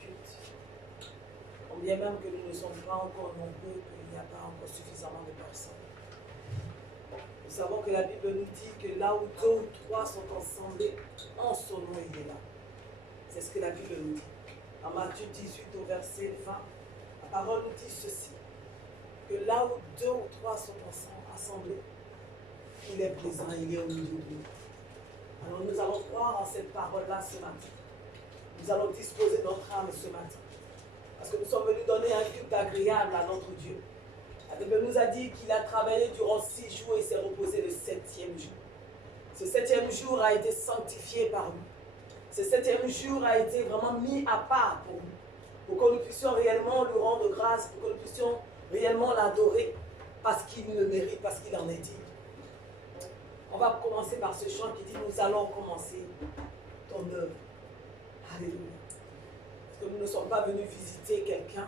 culte. Combien même que nous ne sommes pas encore nombreux, qu'il n'y a pas encore suffisamment de personnes. Nous savons que la Bible nous dit que là où 2 ou 3 sont ensemblés, en son nom il est là. C'est ce que la Bible nous dit. En Matthieu 18 au verset 20, la parole nous dit ceci, que là où 2 ou 3 sont assemblés, il est présent, il est au milieu de nous. Alors nous allons croire en cette parole-là ce matin. Nous allons disposer notre âme ce matin. Parce que nous sommes venus donner un culte agréable à notre Dieu. La Bible nous a dit qu'il a travaillé durant 6 jours et s'est reposé le 7e jour. Ce 7e jour a été sanctifié par nous. Ce 7e jour a été vraiment mis à part pour nous. Pour que nous puissions réellement lui rendre grâce, pour que nous puissions réellement l'adorer. Parce qu'il le mérite, parce qu'il en est digne. On va commencer par ce chant qui dit « Nous allons commencer ton œuvre ». Alléluia. Parce que nous ne sommes pas venus visiter quelqu'un,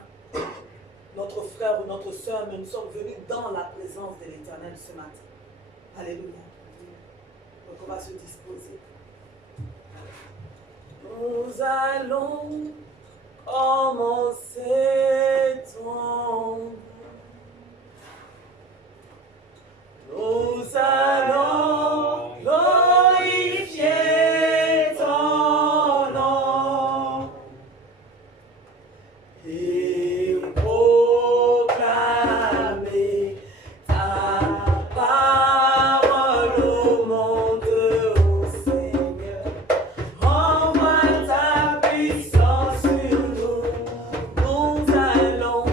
notre frère ou notre soeur, mais nous sommes venus dans la présence de l'Éternel ce matin. Alléluia. Donc on va se disposer. Nous allons commencer ton nous allons glorifier ton nom et proclamer ta parole au monde, ô Seigneur. Envoie ta puissance sur nous. Nous allons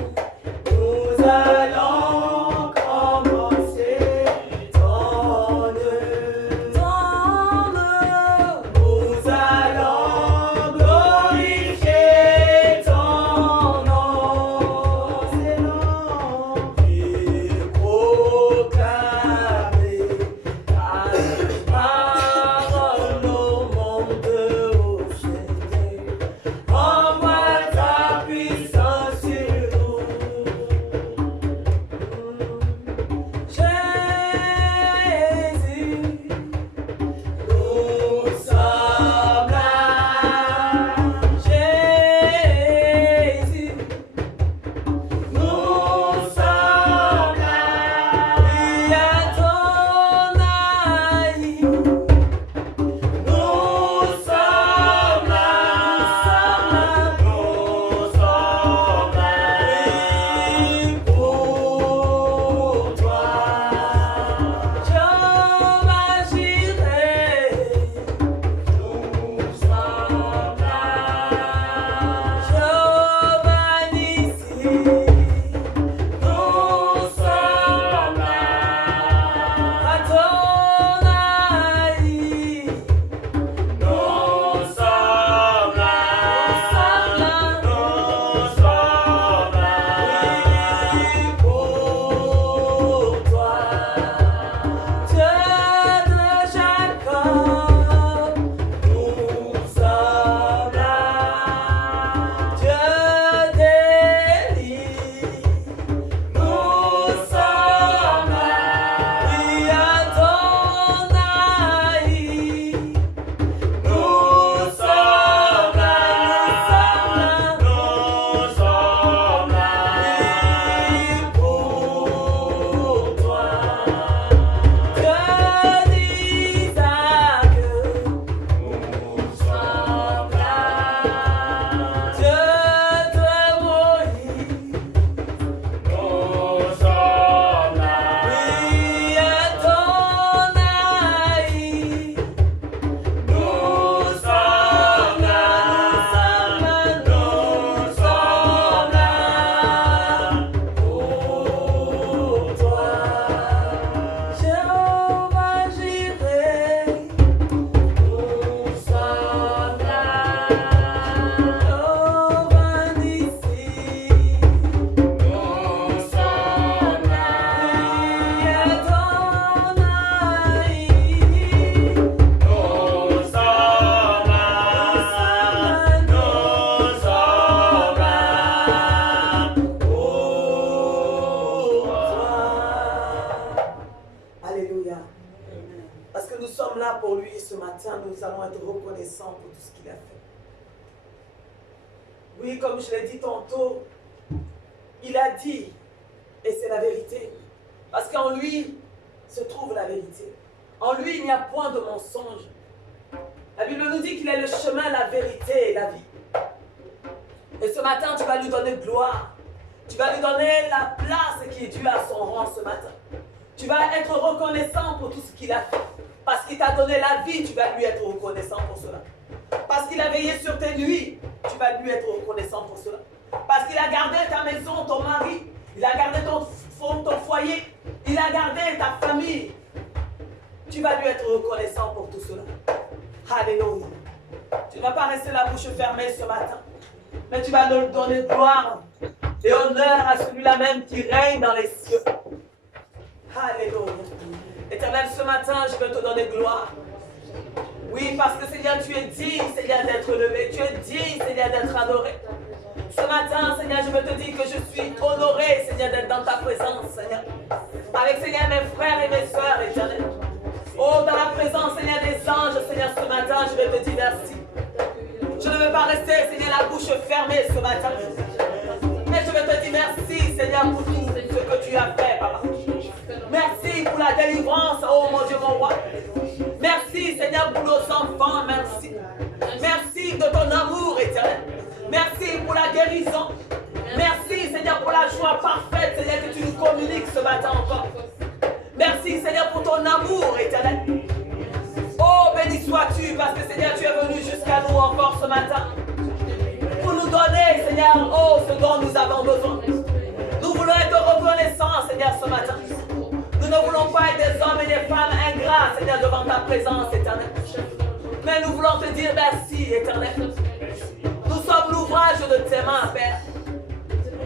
matin, nous allons être reconnaissants pour tout ce qu'il a fait. Oui, comme je l'ai dit tantôt, il a dit, et c'est la vérité, parce qu'en lui se trouve la vérité. En lui, il n'y a point de mensonge. La Bible nous dit qu'il est le chemin, la vérité et la vie. Et ce matin, tu vas lui donner gloire. Tu vas lui donner la place qui est due à son rang ce matin. Tu vas être reconnaissant pour tout ce qu'il a fait. Parce qu'il t'a donné la vie, tu vas lui être reconnaissant pour cela. Parce qu'il a veillé sur tes nuits, tu vas lui être reconnaissant pour cela. Parce qu'il a gardé ta maison, ton mari, il a gardé ton foyer, il a gardé ta famille. Tu vas lui être reconnaissant pour tout cela. Alléluia. Tu ne vas pas rester la bouche fermée ce matin, mais tu vas lui donner gloire et honneur à celui-là même qui règne dans les cieux. Alléluia. Éternel, ce matin, je veux te donner gloire. Oui, parce que Seigneur, tu es digne, Seigneur, d'être levé. Tu es digne, Seigneur, d'être adoré. Ce matin, Seigneur, je veux te dire que je suis honoré, Seigneur, d'être dans ta présence, Seigneur. Avec, Seigneur, mes frères et mes sœurs, Éternel. Oh, dans la présence, Seigneur, des anges, Seigneur, ce matin, je vais te dire merci. Je ne veux pas rester, Seigneur, la bouche fermée ce matin. Mais je veux te dire merci, Seigneur, pour tout ce que tu as fait, Papa. Merci pour la délivrance, oh mon Dieu, mon roi. Merci, Seigneur, pour nos enfants, merci. Merci de ton amour éternel. Merci pour la guérison. Merci, Seigneur, pour la joie parfaite, Seigneur, que tu nous communiques ce matin encore. Merci, Seigneur, pour ton amour éternel. Oh, béni sois-tu, parce que, Seigneur, tu es venu jusqu'à nous encore ce matin. Pour nous donner, Seigneur, oh, ce dont nous avons besoin. Nous voulons être reconnaissants, Seigneur, ce matin. Nous ne voulons pas être des hommes et des femmes ingrats, Seigneur, devant ta présence éternelle. Mais nous voulons te dire merci, éternel. Nous sommes l'ouvrage de tes mains, Père.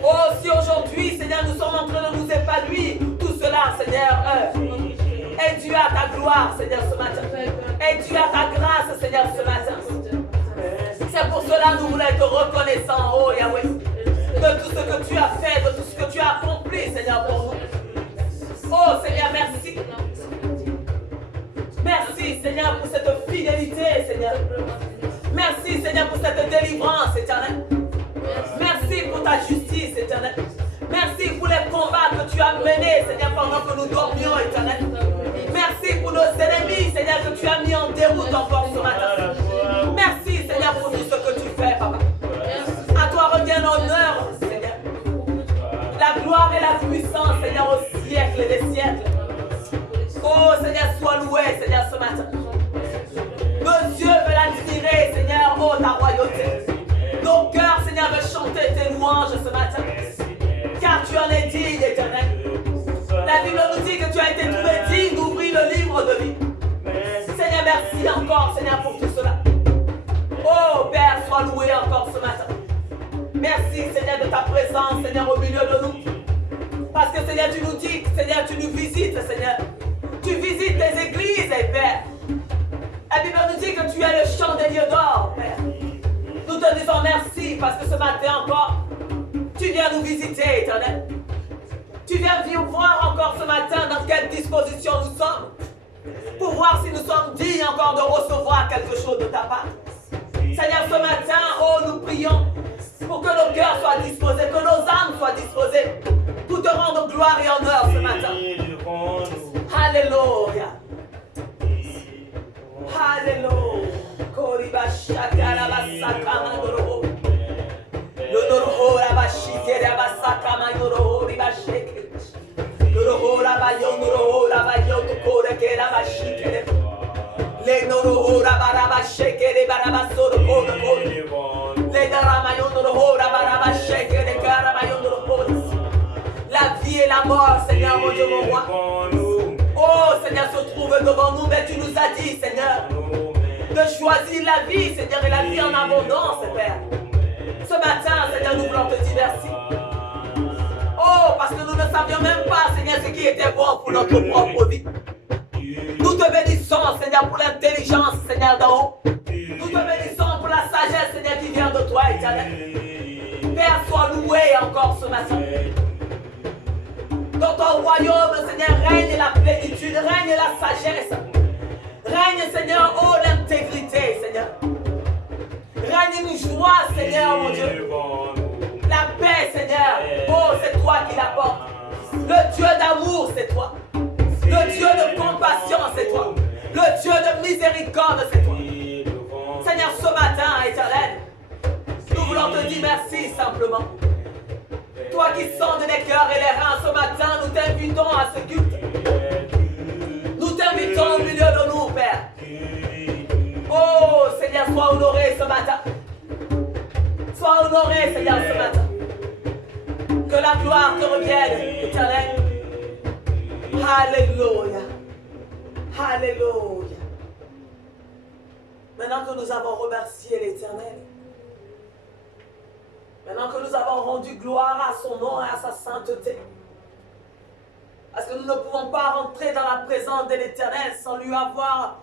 Oh, si aujourd'hui, Seigneur, nous sommes en train de nous épanouir, tout cela, Seigneur, est dû à ta gloire, Seigneur, ce matin. Est dû à ta grâce, Seigneur, ce matin. C'est pour cela que nous voulons être reconnaissants, oh Yahweh, de tout ce que tu as fait, de tout ce que tu as accompli, Seigneur, pour nous. Oh Seigneur, merci. Merci, Seigneur, pour cette fidélité, Seigneur. Merci, Seigneur, pour cette délivrance, éternel. Merci pour ta justice, éternel. Merci pour les combats que tu as menés, Seigneur, pendant que nous dormions, éternel. Merci pour nos ennemis, Seigneur, que tu as mis en déroute encore ce matin. Merci, Seigneur, pour tout ce que tu fais, Papa. À toi revient l'honneur, Seigneur. La gloire et la puissance, Seigneur, au siècle des siècles. Oh, Seigneur, sois loué, Seigneur, ce matin. Nos yeux veulent admirer, Seigneur, oh, ta royauté. Nos cœurs, Seigneur, veulent chanter tes louanges ce matin. Car tu en es digne, éternel. La Bible nous dit que tu as été trouvé digne d'ouvrir le livre de vie. Seigneur, merci encore, Seigneur, pour tout cela. Oh, Père, sois loué encore ce matin. Merci, Seigneur, de ta présence, Seigneur, au milieu de nous. Parce que, Seigneur, tu nous dis, Seigneur, tu nous visites, Seigneur. Tu visites tes églises, Père. La Bible nous dit que tu es le chandelier d'or, Père. Nous te disons merci parce que ce matin encore, tu viens nous visiter, éternel. Tu viens voir encore ce matin dans quelle disposition nous sommes. Pour voir si nous sommes dignes encore de recevoir quelque chose de ta part. Seigneur, ce matin, oh, nous prions pour que nos cœurs soient disposés, que nos âmes soient disposées, pour te rendre gloire et honneur ce matin. Alléluia. Alléluia. La vie et la mort, Seigneur, mon Dieu, mon roi. Oh, Seigneur, se trouve devant nous, mais tu nous as dit, Seigneur, de choisir la vie, Seigneur, et la vie en abondance, Père. Ce matin, Seigneur, nous voulons te dire merci. Oh, parce que nous ne savions même pas, Seigneur, ce qui était bon pour notre propre vie. Nous te bénissons, Seigneur, pour l'intelligence, Seigneur, d'en haut. Nous te bénissons pour la sagesse, Seigneur, qui vient de toi, éternel. Père, sois loué encore ce matin. Dans ton royaume, Seigneur, règne la plénitude, règne la sagesse. Règne, Seigneur, oh, l'intégrité, Seigneur. Règne une joie, Seigneur. Seigneur, mon Dieu. La paix, Seigneur. Oh, c'est toi qui l'apportes. Le Dieu d'amour, c'est toi. Le Dieu de compassion, c'est toi. Le Dieu de miséricorde, c'est toi. Seigneur, ce matin, Éternel, nous voulons te dire merci simplement. Toi qui sondes les cœurs et les reins, ce matin, nous t'invitons à ce culte. Nous t'invitons au milieu de nous, Père. Oh, Seigneur, sois honoré ce matin. Sois honoré, Seigneur, ce matin. Que la gloire te revienne, Éternel. Alléluia. Alléluia. Maintenant que nous avons remercié l'Éternel, maintenant que nous avons rendu gloire à son nom et à sa sainteté, parce que nous ne pouvons pas rentrer dans la présence de l'Éternel sans lui avoir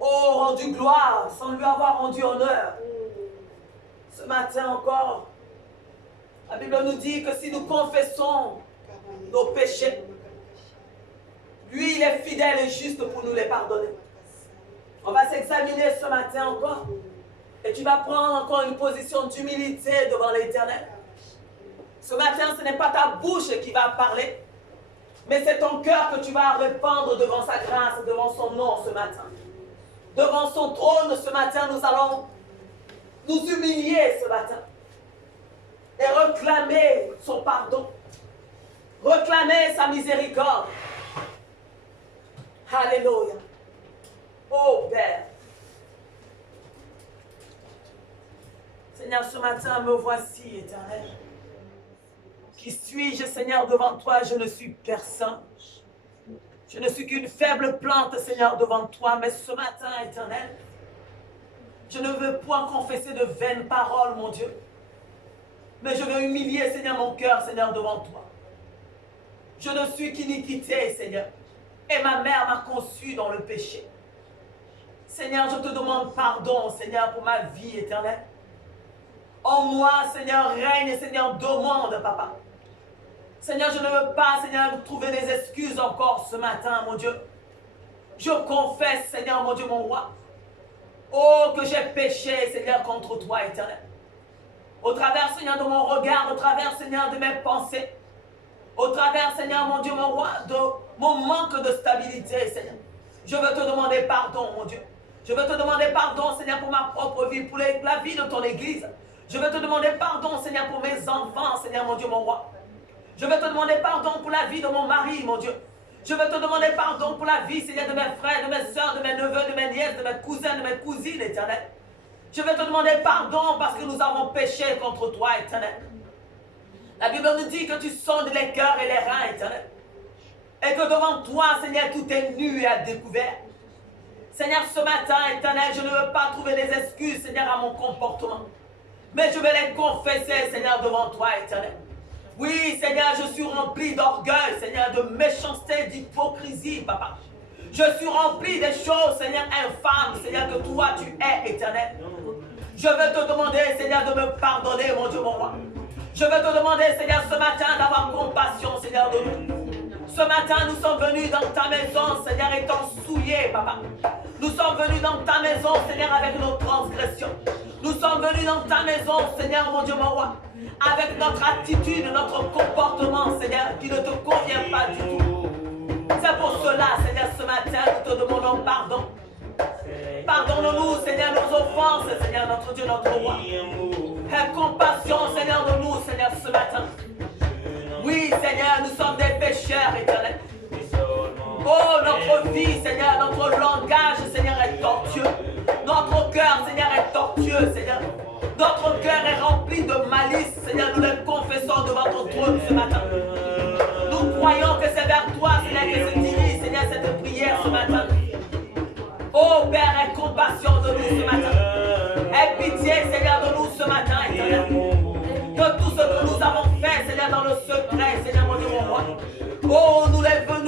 rendu gloire, sans lui avoir rendu honneur. Ce matin encore, la Bible nous dit que si nous confessons nos péchés, lui, il est fidèle et juste pour nous les pardonner. On va s'examiner ce matin encore. Et tu vas prendre encore une position d'humilité devant l'Éternel. Ce matin, ce n'est pas ta bouche qui va parler, mais c'est ton cœur que tu vas répandre devant sa grâce, devant son nom ce matin. Devant son trône ce matin, nous allons nous humilier ce matin et réclamer son pardon, réclamer sa miséricorde. Alléluia. Oh Père. Seigneur, ce matin, me voici, Éternel. Qui suis-je, Seigneur, devant toi? Je ne suis personne. Je ne suis qu'une faible plante, Seigneur, devant toi. Mais ce matin, Éternel, je ne veux point confesser de vaines paroles, mon Dieu. Mais je veux humilier, Seigneur, mon cœur, Seigneur, devant toi. Je ne suis qu'iniquité, Seigneur. Et ma mère m'a conçu dans le péché. Seigneur, je te demande pardon, Seigneur, pour ma vie éternelle. En moi, Seigneur, règne, Seigneur, demande, Papa. Seigneur, je ne veux pas, Seigneur, trouver des excuses encore ce matin, mon Dieu. Je confesse, Seigneur, mon Dieu, mon roi. Oh, que j'ai péché, Seigneur, contre toi, éternel. Au travers, Seigneur, de mon regard, au travers, Seigneur, de mes pensées. Au travers, Seigneur, mon Dieu, mon roi, de mon manque de stabilité, Seigneur. Je veux te demander pardon, mon Dieu. Je veux te demander pardon, Seigneur, pour ma propre vie, pour la vie de ton Église. Je veux te demander pardon, Seigneur, pour mes enfants, Seigneur, mon Dieu, mon roi. Je veux te demander pardon pour la vie de mon mari, mon Dieu. Je veux te demander pardon pour la vie, Seigneur, de mes frères, de mes soeurs, de mes neveux, de mes nièces, de mes cousins, de mes cousines, éternel. Je veux te demander pardon parce que nous avons péché contre toi, éternel. La Bible nous dit que tu sondes les cœurs et les reins, éternel. Et que devant toi, Seigneur, tout est nu et à découvert. Seigneur, ce matin, éternel, je ne veux pas trouver des excuses, Seigneur, à mon comportement. Mais je vais les confesser, Seigneur, devant toi, éternel. Oui, Seigneur, je suis rempli d'orgueil, Seigneur, de méchanceté, d'hypocrisie, Papa. Je suis rempli des choses, Seigneur, infâmes, Seigneur, que toi, tu es, éternel. Je veux te demander, Seigneur, de me pardonner, mon Dieu, mon roi. Je veux te demander, Seigneur, ce matin, d'avoir compassion, Seigneur, de nous. Ce matin, nous sommes venus dans ta maison, Seigneur, étant souillés, Papa. Nous sommes venus dans ta maison, Seigneur, avec nos transgressions. Nous sommes venus dans ta maison, Seigneur, mon Dieu, mon roi, avec notre attitude, notre comportement, Seigneur, qui ne te convient pas du tout. C'est pour cela, Seigneur, ce matin, nous te demandons pardon. Pardonne-nous, Seigneur, nos offenses, Seigneur, notre Dieu, notre roi. Aie compassion, Seigneur, de nous, Seigneur, ce matin. Oui, Seigneur, nous sommes des pécheurs, éternel. Oh, notre vie, Seigneur, notre langage, Seigneur, est tortueux. Notre cœur, Seigneur, est tortueux, Seigneur. Notre cœur est rempli de malice, Seigneur, nous les confessons devant ton trône ce matin. Nous croyons que c'est vers toi, Seigneur, que se dirige, Seigneur, cette prière ce matin. Oh, Père, aie compassion de nous ce matin. Aie pitié, Seigneur, de nous ce matin, éternel. Que tout ce que nous avons fait, Seigneur, dans le secret, Seigneur, mon Dieu, mon roi. Oh, nous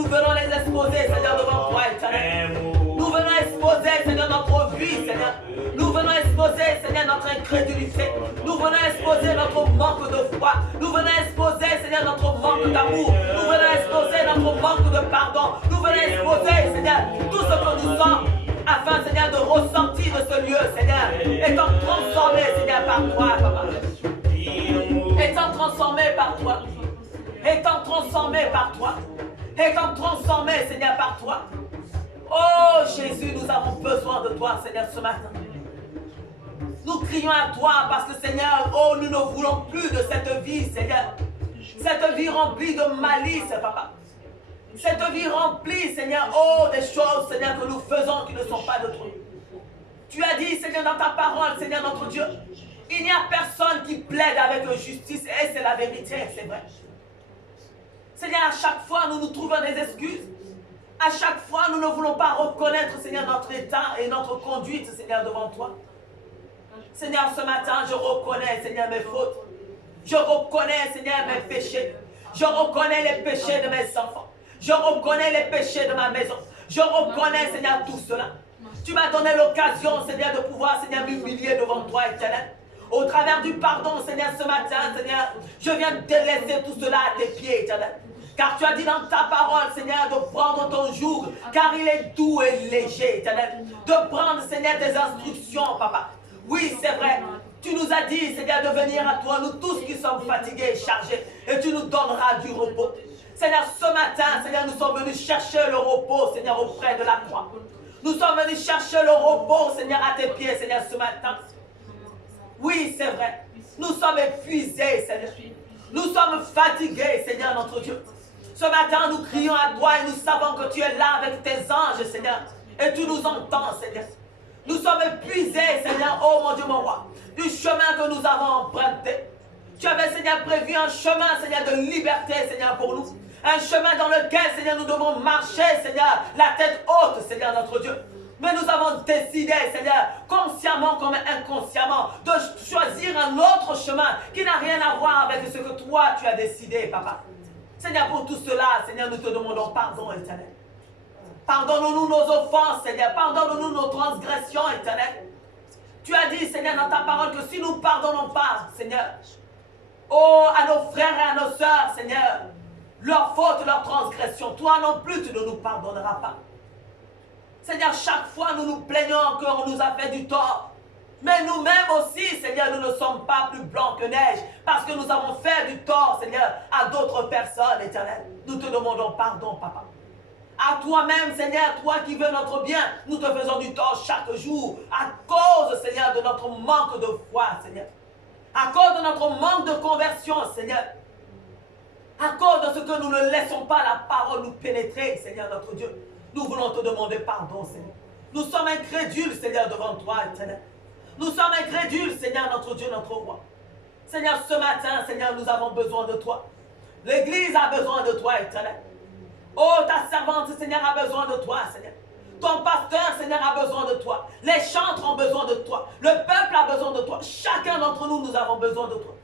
venons les exposer, Seigneur, devant toi, éternel. Nous venons exposer, Seigneur, notre vie, Seigneur. Nous venons exposer, Seigneur, notre incrédulité. Nous venons exposer notre manque de foi. Nous venons exposer, Seigneur, notre manque d'amour. Nous venons exposer notre manque de pardon. Nous venons exposer, Seigneur, tout ce que nous sommes, afin, Seigneur, de ressortir de ce lieu, Seigneur, étant transformé, Seigneur, par toi, Papa. transformés par toi. Étant transformés, Seigneur, par toi. Oh Jésus, nous avons besoin de toi, Seigneur, ce matin. Nous crions à toi parce que, Seigneur, oh, nous ne voulons plus de cette vie, Seigneur. Cette vie remplie de malice, Papa. Cette vie remplie, Seigneur, oh, des choses, Seigneur, que nous faisons qui ne sont pas de toi. Tu as dit, Seigneur, dans ta parole, Seigneur, notre Dieu, il n'y a personne qui plaide avec justice, et c'est la vérité, c'est vrai. Seigneur, à chaque fois, nous nous trouvons des excuses. À chaque fois, nous ne voulons pas reconnaître, Seigneur, notre état et notre conduite, Seigneur, devant toi. Seigneur, ce matin, je reconnais, Seigneur, mes fautes. Je reconnais, Seigneur, mes péchés. Je reconnais les péchés de mes enfants. Je reconnais les péchés de ma maison. Je reconnais, Seigneur, tout cela. Tu m'as donné l'occasion, Seigneur, de pouvoir, Seigneur, m'humilier devant toi, Éternel. Au travers du pardon, Seigneur, ce matin, Seigneur, je viens de te laisser tout cela à tes pieds, Éternel. Car tu as dit dans ta parole, Seigneur, de prendre ton joug, car il est doux et léger, Éternel. De prendre, Seigneur, tes instructions, Papa. Oui, c'est vrai. Tu nous as dit, Seigneur, de venir à toi, nous tous qui sommes fatigués et chargés, et tu nous donneras du repos. Seigneur, ce matin, Seigneur, nous sommes venus chercher le repos, Seigneur, auprès de la croix. Nous sommes venus chercher le repos, Seigneur, à tes pieds, Seigneur, ce matin. Oui, c'est vrai. Nous sommes épuisés, Seigneur. Nous sommes fatigués, Seigneur, notre Dieu. Ce matin, nous crions à toi et nous savons que tu es là avec tes anges, Seigneur. Et tu nous entends, Seigneur. Nous sommes épuisés, Seigneur, oh mon Dieu, mon roi, du chemin que nous avons emprunté. Tu avais, Seigneur, prévu un chemin, Seigneur, de liberté, Seigneur, pour nous. Un chemin dans lequel, Seigneur, nous devons marcher, Seigneur, la tête haute, Seigneur, notre Dieu. Mais nous avons décidé, Seigneur, consciemment comme inconsciemment, de choisir un autre chemin qui n'a rien à voir avec ce que toi, tu as décidé, Papa. Seigneur, pour tout cela, Seigneur, nous te demandons pardon, Éternel. Pardonne-nous nos offenses, Seigneur. Pardonne-nous nos transgressions, Éternel. Tu as dit, Seigneur, dans ta parole, que si nous ne pardonnons pas, Seigneur, oh, à nos frères et à nos sœurs, Seigneur, leurs fautes, leurs transgressions, toi non plus, tu ne nous pardonneras pas. Seigneur, chaque fois, nous nous plaignons qu'on nous a fait du tort. Mais nous-mêmes aussi, Seigneur, nous ne sommes pas plus blancs que neige parce que nous avons fait du tort, Seigneur, à d'autres personnes, Éternel. Nous te demandons pardon, Papa. À toi-même, Seigneur, toi qui veux notre bien, nous te faisons du tort chaque jour à cause, Seigneur, de notre manque de foi, Seigneur. À cause de notre manque de conversion, Seigneur. À cause de ce que nous ne laissons pas la parole nous pénétrer, Seigneur, notre Dieu. Nous voulons te demander pardon, Seigneur. Nous sommes incrédules, Seigneur, devant toi, Éternel. Nous sommes incrédules, Seigneur, notre Dieu, notre roi. Seigneur, ce matin, Seigneur, nous avons besoin de toi. L'Église a besoin de toi, Éternel. Oh, ta servante, Seigneur, a besoin de toi, Seigneur. Ton pasteur, Seigneur, a besoin de toi. Les chantres ont besoin de toi. Le peuple a besoin de toi. Chacun d'entre nous, nous avons besoin de toi.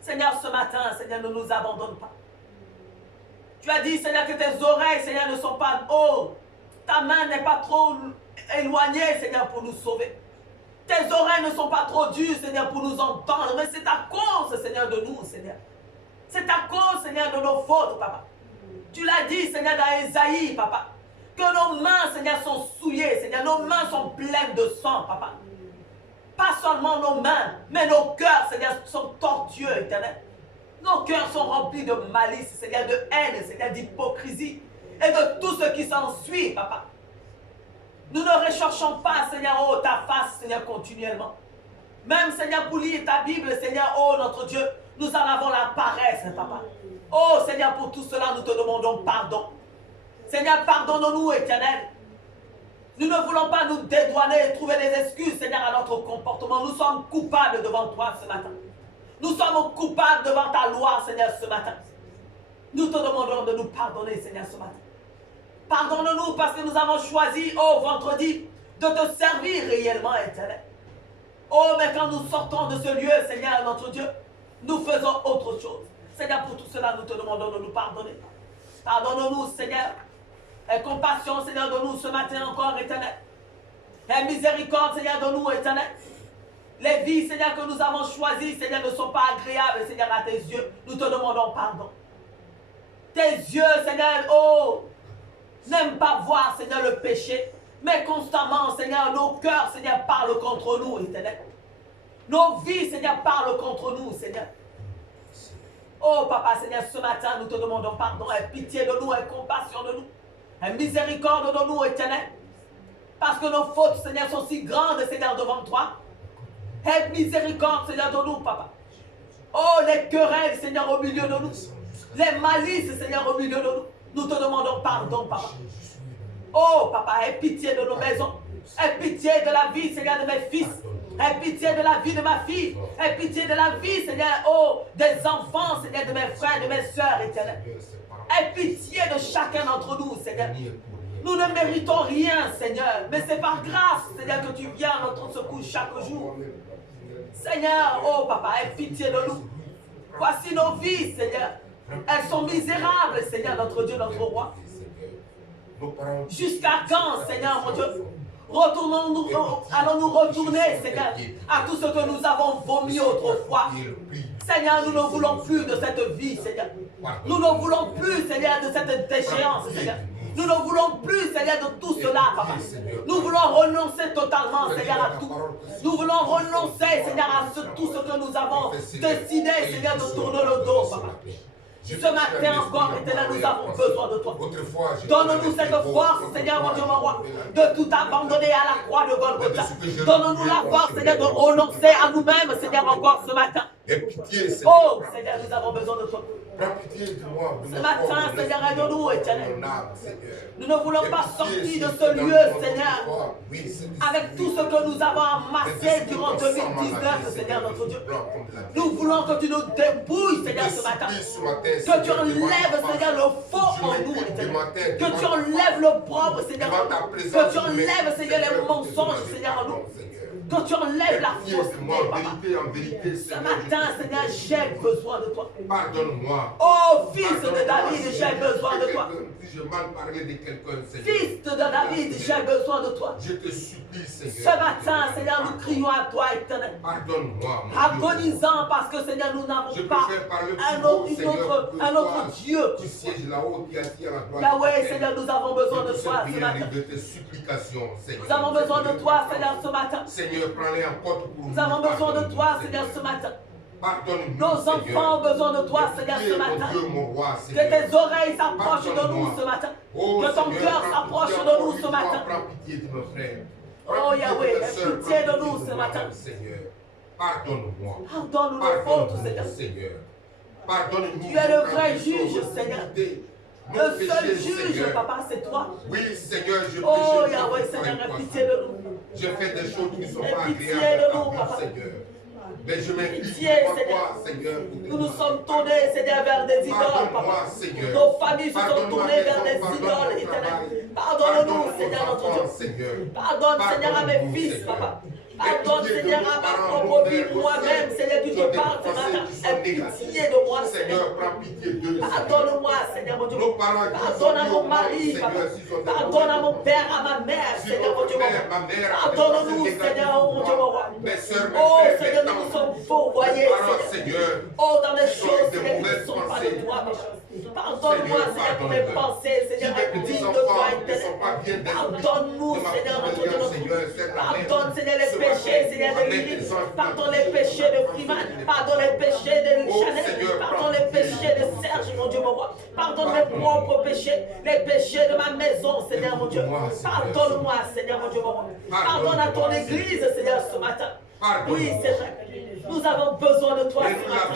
Seigneur, ce matin, Seigneur, ne nous abandonne pas. Tu as dit, Seigneur, que tes oreilles, Seigneur, ne sont pas... Oh, ta main n'est pas trop éloignée, Seigneur, pour nous sauver. Tes oreilles ne sont pas trop dures, Seigneur, pour nous entendre. Mais c'est à cause, Seigneur, de nous, Seigneur. C'est à cause, Seigneur, de nos fautes, Papa. Tu l'as dit, Seigneur, dans Ésaïe, Papa, que nos mains, Seigneur, sont souillées, Seigneur. Nos mains sont pleines de sang, Papa. Pas seulement nos mains, mais nos cœurs, Seigneur, sont tortueux, Éternel. Nos cœurs sont remplis de malice, Seigneur, de haine, Seigneur, d'hypocrisie et de tout ce qui s'ensuit, Papa. Nous ne recherchons pas, Seigneur, oh, ta face, Seigneur, continuellement. Même, Seigneur, pour lire ta Bible, Seigneur, oh, notre Dieu, nous en avons la paresse, Papa. Oh, Seigneur, pour tout cela, nous te demandons pardon. Seigneur, pardonne-nous, Éternel. Nous ne voulons pas nous dédouaner et trouver des excuses, Seigneur, à notre comportement. Nous sommes coupables devant toi ce matin. Nous sommes coupables devant ta loi, Seigneur, ce matin. Nous te demandons de nous pardonner, Seigneur, ce matin. Pardonne-nous parce que nous avons choisi, oh, vendredi, de te servir réellement, Éternel. Oh, mais quand nous sortons de ce lieu, Seigneur, notre Dieu, nous faisons autre chose. Seigneur, pour tout cela, nous te demandons de nous pardonner. Pardonne-nous, Seigneur. Aie compassion, Seigneur, de nous ce matin encore, Éternel. Aie miséricorde, Seigneur, de nous, Éternel. Les vies, Seigneur, que nous avons choisies, Seigneur, ne sont pas agréables, Seigneur, à tes yeux. Nous te demandons pardon. Tes yeux, Seigneur, oh, n'aiment pas voir, Seigneur, le péché. Mais constamment, Seigneur, nos cœurs, Seigneur, parlent contre nous, Éternel. Nos vies, Seigneur, parlent contre nous, Seigneur. Oh, Papa, Seigneur, ce matin, nous te demandons pardon. Aie pitié de nous, aie compassion de nous. Aie miséricorde de nous, Éternel. Parce que nos fautes, Seigneur, sont si grandes, Seigneur, devant toi. Aie miséricorde, Seigneur, de nous, Papa. Oh, les querelles, Seigneur, au milieu de nous. Les malices, Seigneur, au milieu de nous. Nous te demandons pardon, Papa. Oh, Papa, aie pitié de nos maisons. Aie pitié de la vie, Seigneur, de mes fils. Aie pitié de la vie de ma fille. Aie pitié de la vie, Seigneur, oh, des enfants, Seigneur, de mes frères, de mes sœurs, Éternel. Aie pitié de chacun d'entre nous, Seigneur. Nous ne méritons rien, Seigneur, mais c'est par grâce, Seigneur, que tu viens à notre secours chaque jour. Seigneur, oh Papa, aie pitié de nous. Voici nos vies, Seigneur. Elles sont misérables, Seigneur, notre Dieu, notre roi. Jusqu'à quand, Seigneur, mon Dieu, allons-nous retourner, Seigneur, à tout ce que nous avons vomi autrefois. Seigneur, nous ne voulons plus de cette vie, Seigneur. Nous ne voulons plus, Seigneur, de cette déchéance, Seigneur. Nous ne voulons plus, Seigneur, de tout cela, Papa. Nous voulons renoncer totalement, Seigneur, à tout. Nous voulons renoncer, Seigneur, à tout ce que nous avons décidé, Seigneur, de tourner le dos, Papa. Ce matin encore, Éternel, nous avons besoin de toi. Donne-nous cette force, Seigneur, mon Dieu, mon roi, de tout abandonner à la croix de Golgotha. Donne-nous la force, Seigneur, de renoncer à nous-mêmes, Seigneur, encore ce matin. Oh, Seigneur, nous avons besoin de toi. Ce matin, Seigneur, aide-nous, Éternel. Nous ne voulons pas sortir de ce lieu, Seigneur, avec tout ce que nous avons amassé durant 2019, Seigneur, notre Dieu. Nous voulons que tu nous débrouilles, Seigneur, ce matin. Que tu enlèves, Seigneur, le faux en nous, Seigneur. Que tu enlèves le propre, Seigneur, en nous. Que tu enlèves, Seigneur, les mensonges, Seigneur, en nous. Que tu enlèves la fausseté, Papa. Ce matin, Seigneur, j'ai besoin de toi. Pardonne-moi. Oh, fils de David, j'ai besoin de toi. Si je mal parlé de quelqu'un, Seigneur. Fils de David, j'ai besoin de toi. Je te supplie, Seigneur. Ce matin, Seigneur, nous crions à toi, Éternel. Pardonne-moi, Agonisant parce que, Seigneur, nous n'avons pas un autre Dieu. Tu sièges là-haut, qui assis à la droite. Yahweh, Seigneur, nous avons besoin de toi ce matin. De tes supplications, Seigneur. Nous avons besoin de toi, Seigneur, ce matin. Seigneur, prends-les en compte pour nous. Nous avons besoin de toi, Seigneur, ce matin. Pardonne-nous, nos enfants ont besoin de toi, Seigneur, ce matin. Que tes oreilles s'approchent de nous ce matin. Que ton cœur s'approche de nous ce matin. Oh Yahweh, aie pitié de nous ce matin. Pardonne-moi. Pardonne-nous nos fautes, Seigneur. Pardonne-nous. Tu es le vrai juge, Seigneur. Le seul juge, Papa, c'est toi. Oui, Seigneur, je péche. Oh Yahweh, Seigneur, aie pitié de nous. Je fais des choses qui ne sont pas agréables à toi, Seigneur. Mais je m'incline devant toi, Seigneur. Nous nous sommes tournés, Seigneur, vers des idoles, Papa. Nos familles se sont tournées vers des idoles, Éternel. Pardonne-nous, Seigneur, notre Dieu. Pardonne, Seigneur, à mes fils, Papa. Pardonne, Seigneur, à ma propre vie, moi-même, Seigneur, que je parle ce matin. Aie pitié de moi, Seigneur. Pardonne-moi, Seigneur, mon Dieu. Pardonne à mon mari, Papa. Pardonne à mon père, à ma mère, Seigneur, mon Dieu. Pardonne-nous, Seigneur, mon Dieu, mon roi. Oh, Seigneur, nous nous sommes fourvoyés, Seigneur. Oh, dans les choses, Seigneur, qui ne sont pas de toi, mes choses. Pardonne-moi, Seigneur, pour mes pensées, Seigneur, dignes de toi, éternel. Pardonne-nous, Seigneur, notre Dieu, notre Dieu. Pardonne, Seigneur, les péchés, Seigneur, de Lily. Pardonne les péchés de Freeman. Pardonne les péchés de Chanel. Pardonne les péchés de Serge, mon Dieu, mon roi. Pardonne mes propres péchés, les péchés de ma maison, Seigneur, mon Dieu. Pardonne-moi, Seigneur, mon Dieu, mon roi. Pardonne à ton église, Seigneur, ce matin. Oui, c'est vrai. Nous avons besoin de toi ce matin.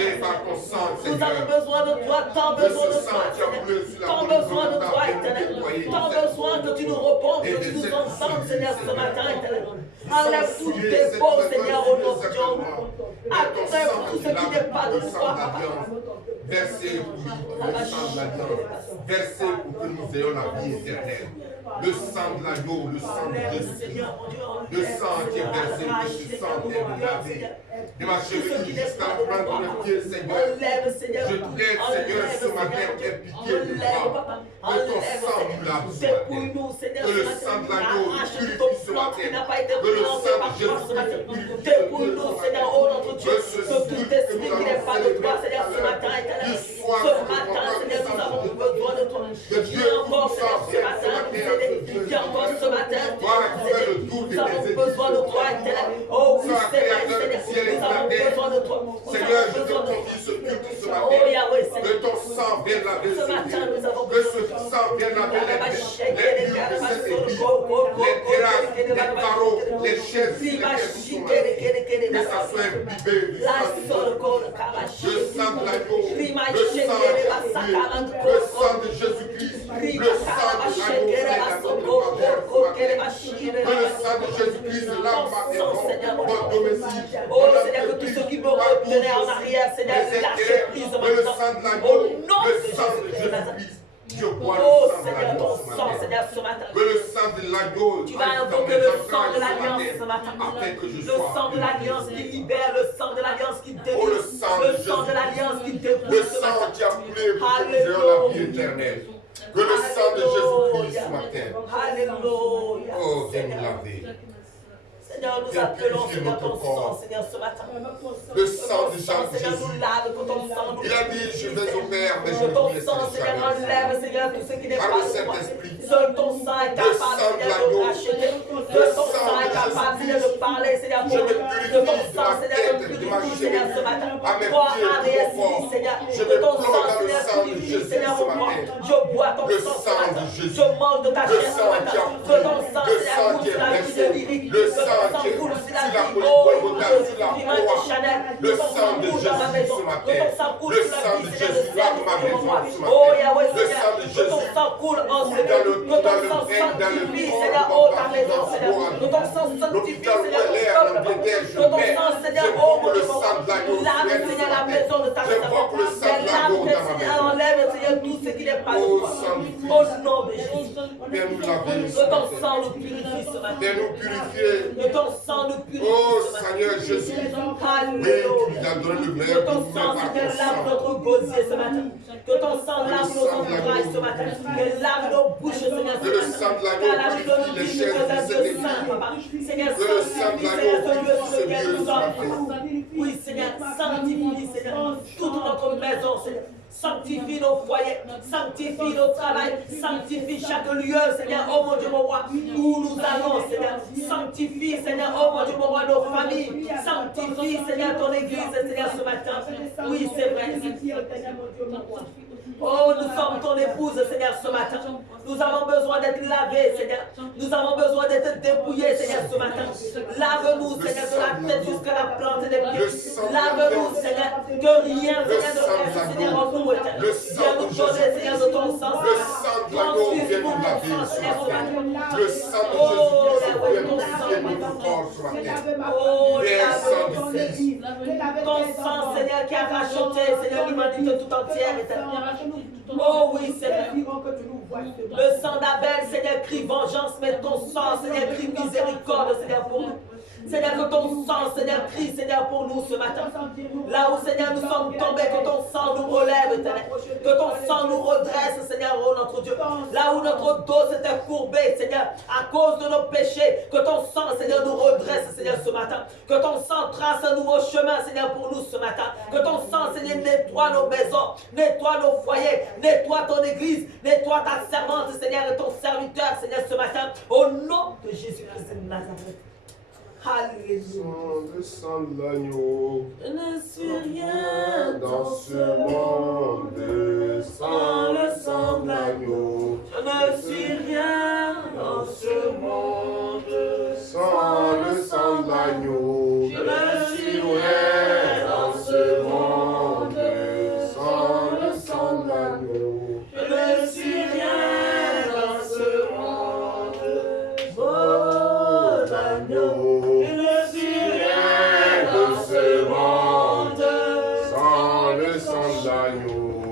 Nous avons besoin de toi, tant besoin de toi, Seigneur. Tant besoin de toi, éternel. Tant besoin que tu nous répondes, que tu nous entendes, Seigneur, ce matin, éternel. Enlève tout défaut, Seigneur, au nom de Dieu. Enlève tout ce qui n'est pas de toi, Papa. Versez pour le sang de l'alliance. Versez pour que nous ayons la vie éternelle. Le sang de l'agneau, le sang de Jésus. Le sang qui est versé, le sang qui est lavé. De ma cheville jusqu'à la plante de mes pieds, Seigneur. Je t'aide, Seigneur, ce matin, aie pitié de moi. Que ton sang nous lave ce matin. Que le sang de l'agneau purifie ce matin. Que le sang de Jésus purifie Dépouille-nous, Seigneur, oh notre Dieu, que tout esprit qui n'est pas de toi, Seigneur, ce matin, éternel. Ce matin, Seigneur, nous avons besoin de toi. Viens encore, Seigneur, ce matin, nous aider. Viens encore ce matin, nous aider. Nous avons besoin de toi, éternel. Oh oui, c'est vrai, Seigneur, nous avons besoin de toi. Seigneur, je te confie ce culte ce matin. Oh Yahweh, sang vienne laver ce lieu. Que ce sang vienne laver les murs de cette église, les terrasses, les carreaux, les chaises sur lesquelles nous sommes assis. Que ça soit imbibé du sang de Jésus. Le sang de l'agneau, le sang de Jésus-Christ, le sang de l'agneau, que le sang de Jésus-Christ lave ma maison, mon domicile. Oh Seigneur, que tous ceux qui me retenaient en arrière, Seigneur, lâchez prise maintenant. Le sang de l'agneau, le sang de Jésus-Christ. Je bois le sang de l'agneau ce matin. Que le sang de l'agneau, tu vas invoquer le sang de l'alliance ce matin. Afin que je le sois sang de l'alliance qui libère, le sang de l'alliance qui délivre, le sang de l'alliance qui dépouille. Le sang qui a coulé pour que nous ayons la vie éternelle. Que le sang de Jésus-Christ ce matin. Alléluia. Oh, viens nous laver. Seigneur, nous appelons Seigneur ton sang, Seigneur, ce matin. Le sang de Jésus. Seigneur, nous lave, que ton sang nous. Il a dit, je vais au Père, mais je que ne ton vous sang, laisserai Seigneur, jamais. enlève, Seigneur, tout ce qui n'est Par pas le de toi. Saint-Esprit. Seul ton sang est capable, Seigneur, de racheter. Seul ton sang est capable, Seigneur, de parler, Seigneur, pour nous. Que ton sang, Seigneur, nous purifie, Seigneur, ce matin. Toi, arrière, Seigneur. Que ton sang, Seigneur, purifie, Seigneur, au corps. Je bois ton sang ce matin. Je mange de ta chair ce matin. Que ton sang, Seigneur, coule sur la vie de Lily. Que ton sang coule sur la vie le sang de Jésus ce matin. Le sang de Jésus lave ma maison ce matin. Le sang de Jésus ton sang coule en ce dans le que ton sang sanctifie, Seigneur, oh ta maison, Seigneur. Que ton sang sanctifie, Seigneur, que ton sang, Seigneur, oh mon Dieu, lave, Seigneur, la maison de ta maison. Lave, Seigneur, enlève, Seigneur, tout ce qui n'est pas de toi. Au nom de Jésus. Viens nous laver Que ton sang nous purifie ce matin. Viens nous purifier. Que ton sang nous purifie. Oh Seigneur Jésus, oui, tu nous as donné le meilleur. Que ton sang, Seigneur, lave notre gosier ce matin. Que ton sang lave nos entrailles ce matin. Que lave nos bouches, Seigneur, ce matin. Que le sang de l'agneau purifie les chaises de cette église. Seigneur, que le sang de l'agneau purifie ce lieu ce matin. Oui, Seigneur, sanctifie, Seigneur, toute notre maison, Seigneur. Sanctifie nos foyers, sanctifie nos travails, sanctifie chaque lieu, Seigneur, oh mon Dieu, mon roi, où nous allons, Seigneur. Sanctifie, Seigneur, oh mon Dieu, mon roi, nos familles. Sanctifie, Seigneur, ton église, Seigneur, ce matin. Oui, c'est vrai. Oh, nous sommes ton épouse, Seigneur, ce matin. Nous avons besoin d'être lavés, Seigneur. Nous avons besoin d'être dépouillés, Seigneur, ce matin. Lave-nous, Seigneur, de la tête jusqu'à la plante des pieds. Lave-nous, Seigneur, que rien, Seigneur, ne reste, Seigneur, en nous. Viens nous donner, Seigneur, de ton sang. Le sang de l'agneau vient nous laver ce matin. Le sang de Jésus vient purifier notre corps ce matin. Viens, sang du Fils. Ton sang, Seigneur, qui a racheté, Seigneur, l'humanité tout entière. Oh oui, Seigneur. Le sang d'Abel, Seigneur, crie vengeance, mais ton sang, Seigneur, crie miséricorde, Seigneur, pour nous. Seigneur, que ton sang, Seigneur, crie, Seigneur, pour nous ce matin. Là où, Seigneur, nous sommes tombés, que ton sang nous relève, Seigneur. Que ton sang nous redresse, Seigneur, oh notre Dieu. Là où notre dos s'était courbé, Seigneur, à cause de nos péchés, que ton sang, Seigneur, nous redresse, Seigneur, ce matin. Que ton sang trace un nouveau chemin, Seigneur, pour nous ce matin. Que ton sang, Seigneur, nettoie nos maisons, nettoie nos foyers, nettoie ton église, nettoie ta servante, Seigneur, et ton serviteur, Seigneur, ce matin. Au nom de Jésus-Christ de Nazareth. Alléluia. Le sang de l'agneau. Je ne suis rien Dans ce monde, sans le sang de l'agneau. Je ne suis rien dans ce monde. Sans le sang de l'agneau. Je ne suis rien dans ce monde. Sans le sang de l'agneau. Je ne suis rien dans ce monde. Mon agneau. Je ne suis rien dans ce monde. Sans le sang de l'agneau.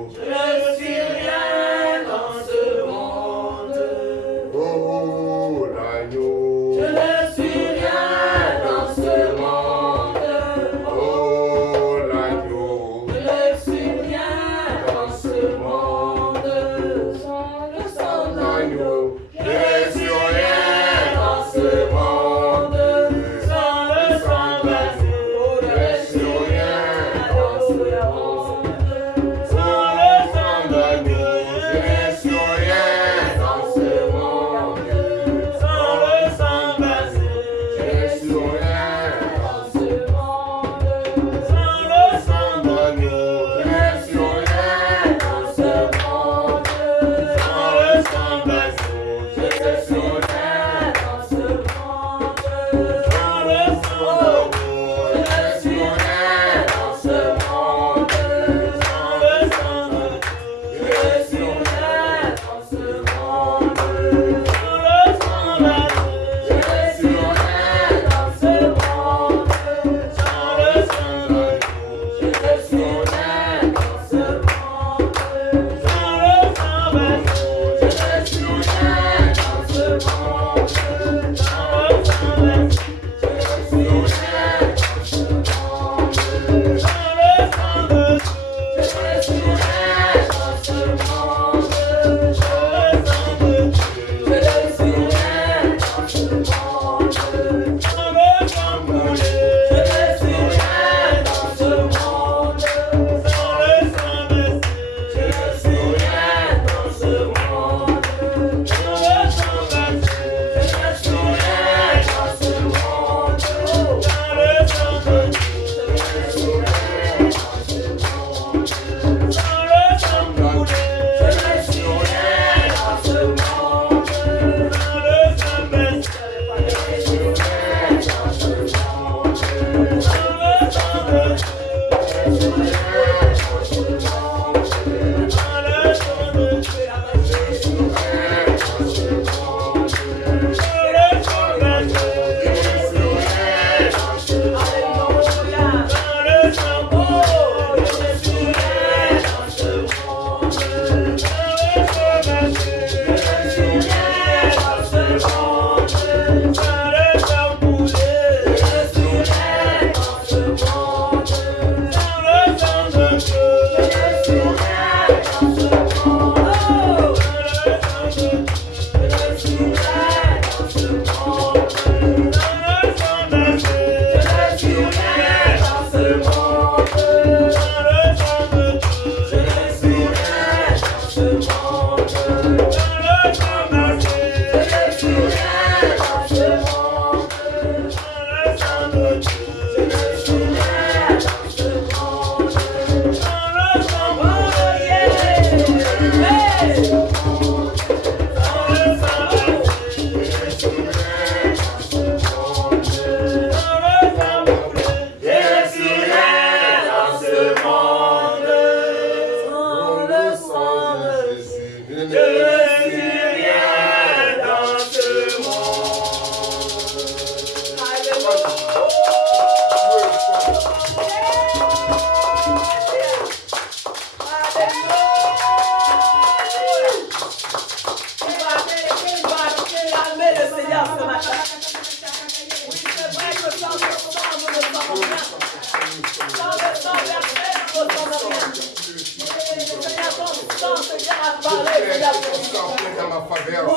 ma faveur. Oh,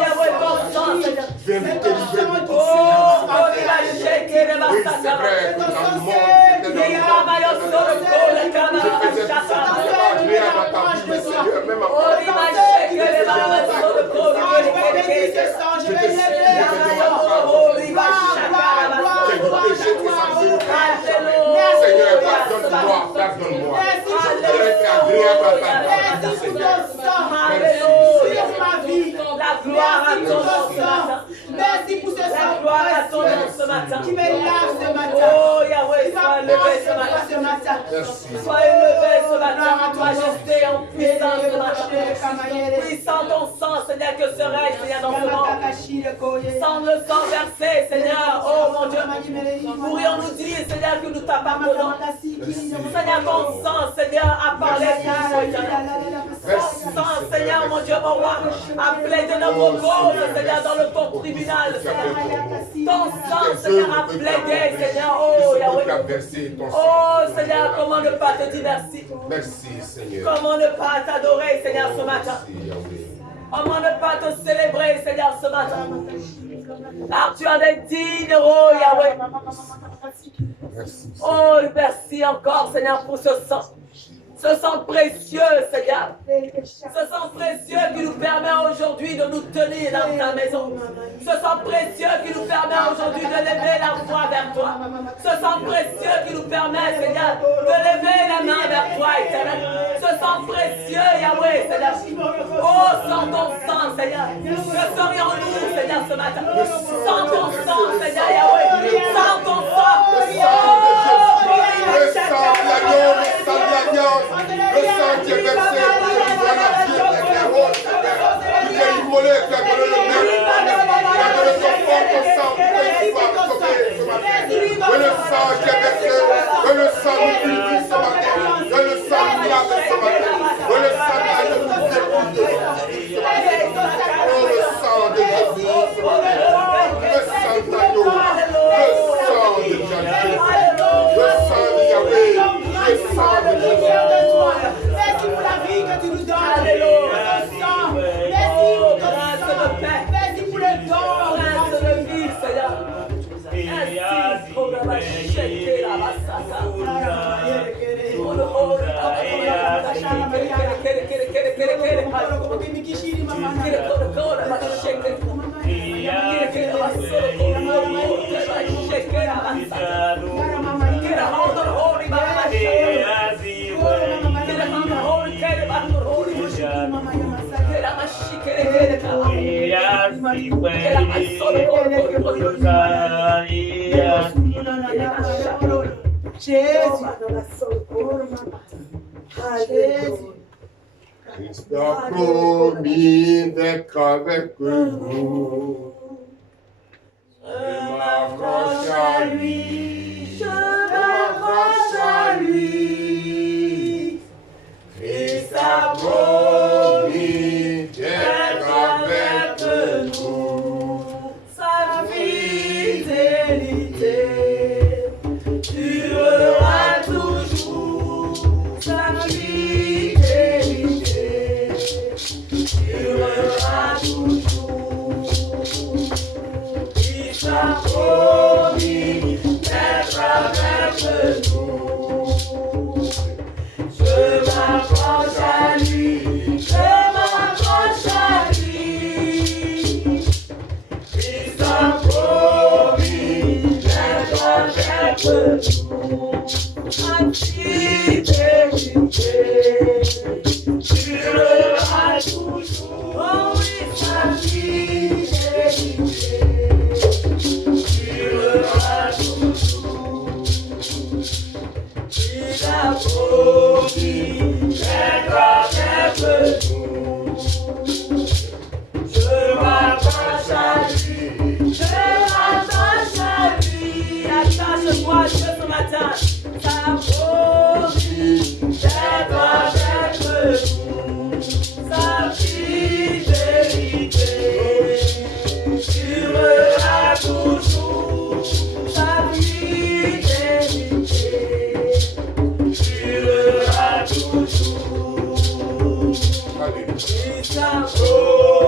Yahweh, ton sang, Seigneur. Je vais vous délivrer de tout Oh, Seigneur. Oui, c'est vrai que dans le monde, j'étais dans le monde. Je faisais tout ça qui n'est pas agréable à ta vie, mais Seigneur, même encore. Je te Seigneur, pardonne-moi, pardonne-moi. Je voudrais être agréable à ta vie, Seigneur. La gloire à ton nom ce matin. Merci pour ce sang. La gloire à ton nom ce matin. Qui me lave ce matin. Oh Yahweh, sois élevé ce matin. Sois élevé ce matin en majesté, en puissance ce matin. Puissant ton sang, Seigneur, que serait-je, Seigneur, dans ce monde. Sans le sang versé, Seigneur, oh mon Dieu, pourrions-nous dire, Seigneur, que nous t'appartenons. Seigneur, ton sang, Seigneur, a parlé pour nous, ton sang, Seigneur, mon Dieu, mon roi, a plaidé notre cause, Seigneur, dans le ton tribunal. Ton sang, Seigneur, a plaidé, Seigneur, oh Yahweh. Oh Seigneur, comment ne pas te dire merci? Merci, Seigneur. Comment ne pas t'adorer, Seigneur, ce matin? Comment ne pas te célébrer, Seigneur, ce matin? Car tu en es digne, oh Yahweh. Oh, merci encore, Seigneur, pour ce sang. Ce sang précieux, Seigneur. Ce sang précieux qui nous permet aujourd'hui de nous tenir dans ta maison. Ce sang précieux qui nous permet aujourd'hui de lever la voix vers toi. Ce sang précieux qui nous permet, Seigneur, de lever la main vers toi, Éternel. Ce sang précieux, Yahweh, Seigneur. Oh, sans ton sang, Seigneur. Que serions-nous, Seigneur, ce matin? Sans ton sang, Seigneur, Yahweh. Sans ton sang. Le sang de l'agneau, le sang de l'alliance, le sang qui est versé pour que tu vois la vie éternelle. Il est immolé, tu as donné le même, tu as donné ton corps, ton sang, pour que tu sois sauvé ce matin. Que le sang qui est versé, que le sang nous purifie ce matin, que le sang nous lave ce matin, que le sang de l'agneau nous dépouille de ce matin. Oh, le sang de Jésus ce matin, le sang de l'agneau, le sang de Jésus. Le sang de Yahweh, le sang de Jésus. Merci pour la vie que tu nous donnes. Merci pour le don. Grâce de vie, Seigneur. Christ a promis d'être avec nous. Je m'accroche à lui, je m'accroche à lui. Christ a promis d'être avec nous. Sa fidélité durera toujours. Sa fidélité durera toujours. Il t'a promis d'être avec nous. Je m'accroche à lui, je m'accroche à lui. Il t'a promis d'être avec nous. Sa fidélité durera toujours. Oh oui, sa fidélité durera toujours. Il a promis d'être avec nous. Je m'attache à lui, je m'attache à lui. Attache-toi à Dieu ce matin. T'as promis d'être avec nous. Sa fidélité durera toujours. Sa fidélité durera toujours. Alléluia. Il t'a promis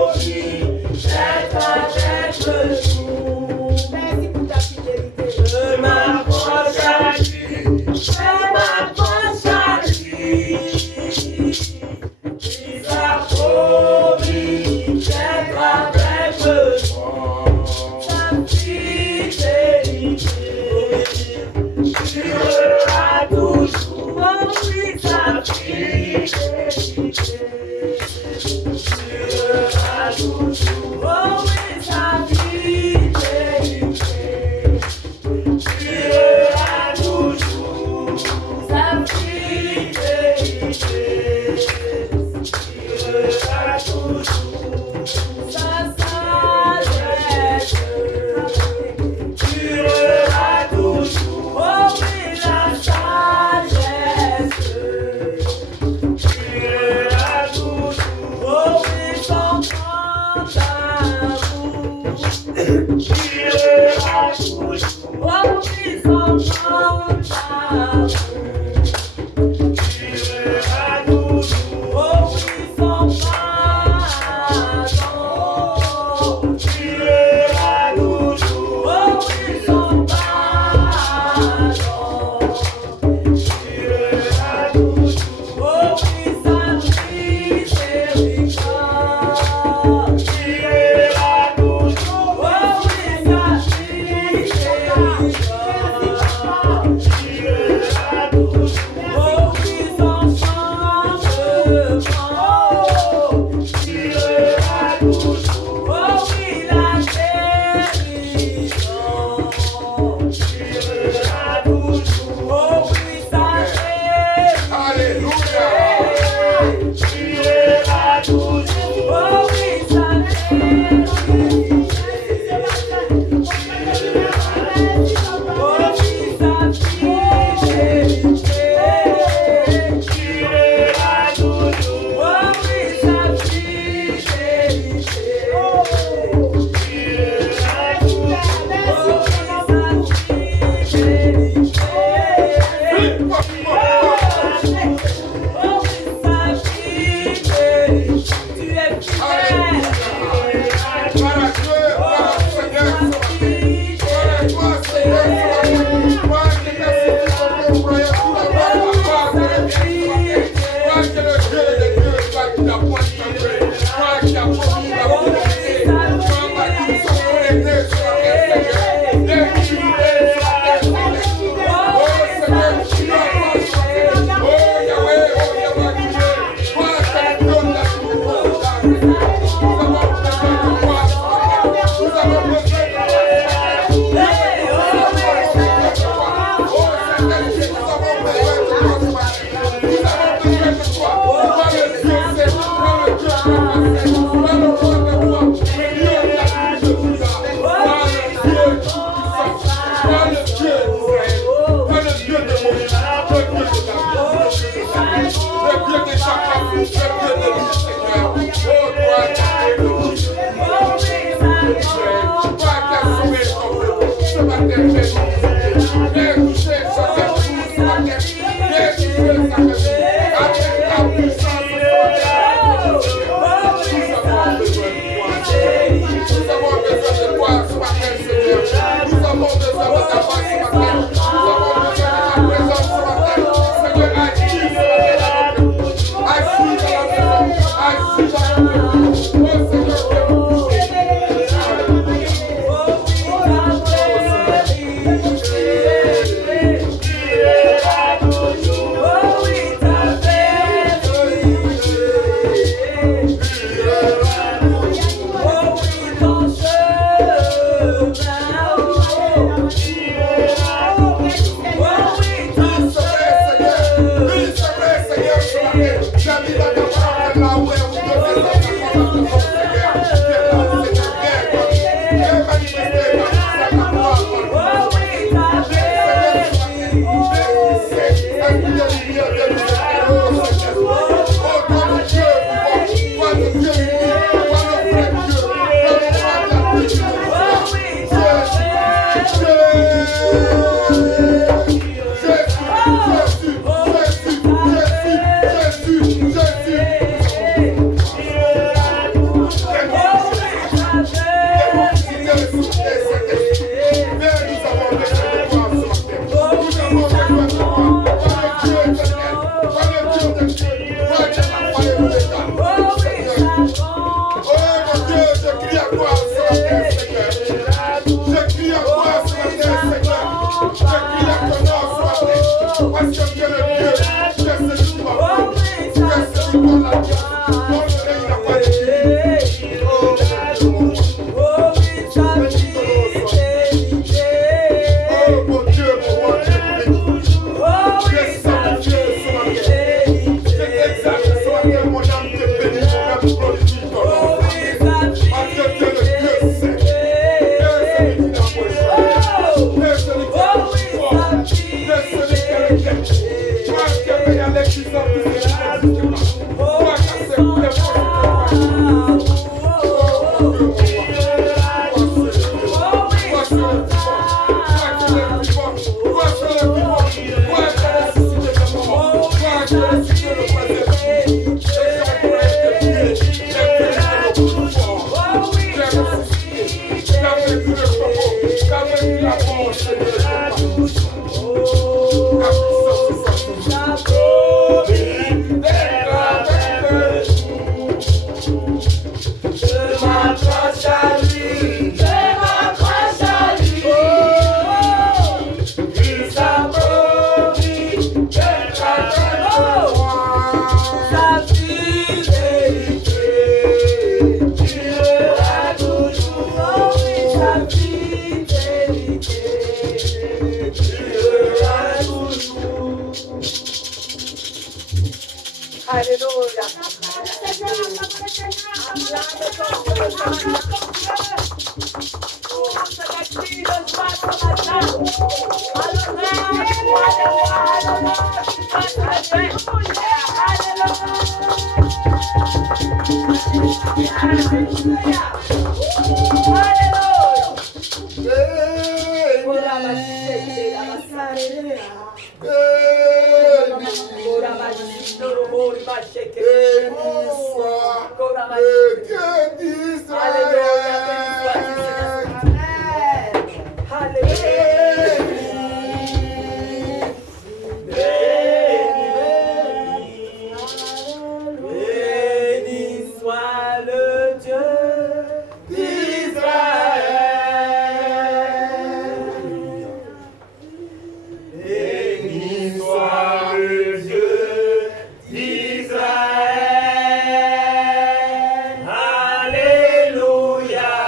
Alléluia.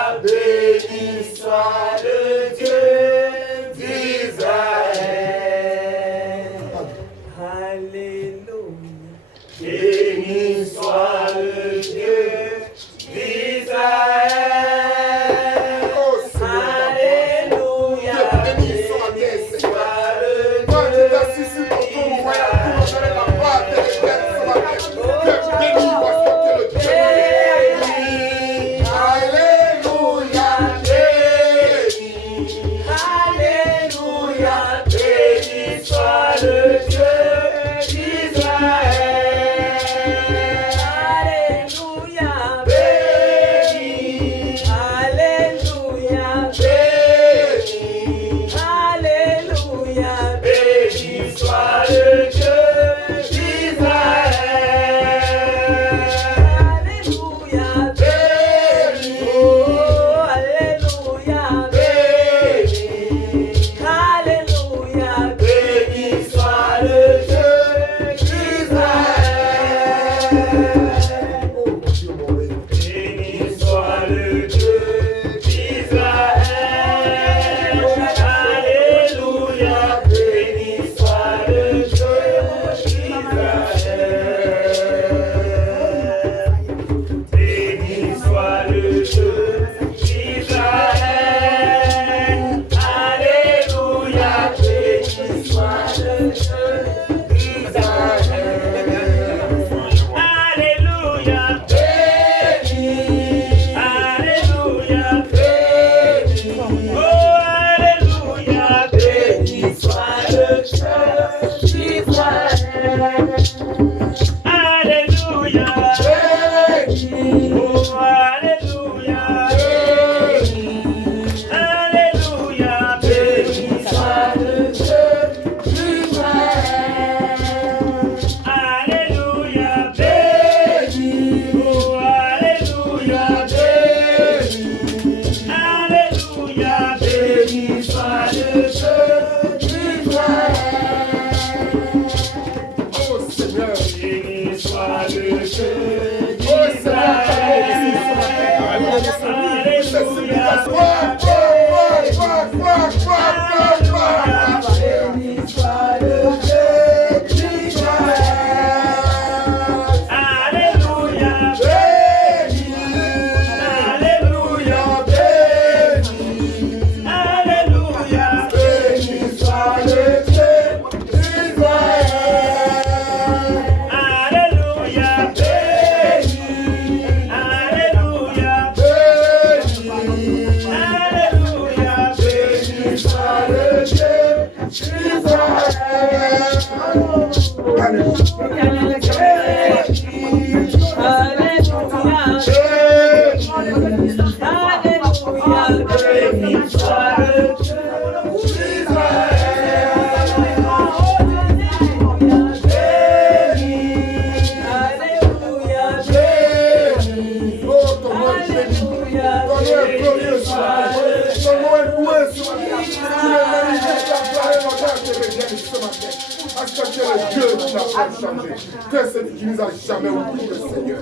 Que celui qui nous a jamais oublié, Seigneur.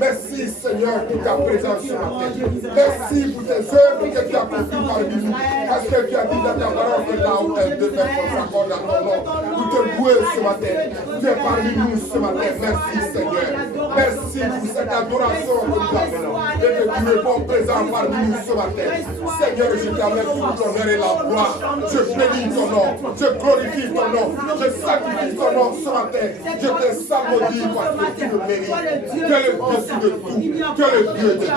Merci, Seigneur, pour ta présence ce matin. Merci pour tes œuvres que tu as accomplies parmi nous. Parce que tu as dit dans ta parole que là où elles devaient s'accorder à ton nom. Pour te louer ce matin. Tu es parmi nous ce matin. Merci, Seigneur. Merci pour cette adoration que nous avons. Et que tu réponds présent parmi nous ce matin. Seigneur, je t'amène pour ton honneur et la gloire. Je bénis ton nom. Je glorifie ton nom. Je sacrifie ton nom ce matin. Je te salmodie parce que tu le mérites. Tu es le Dieu de tout. Tu es le Dieu de Dieu.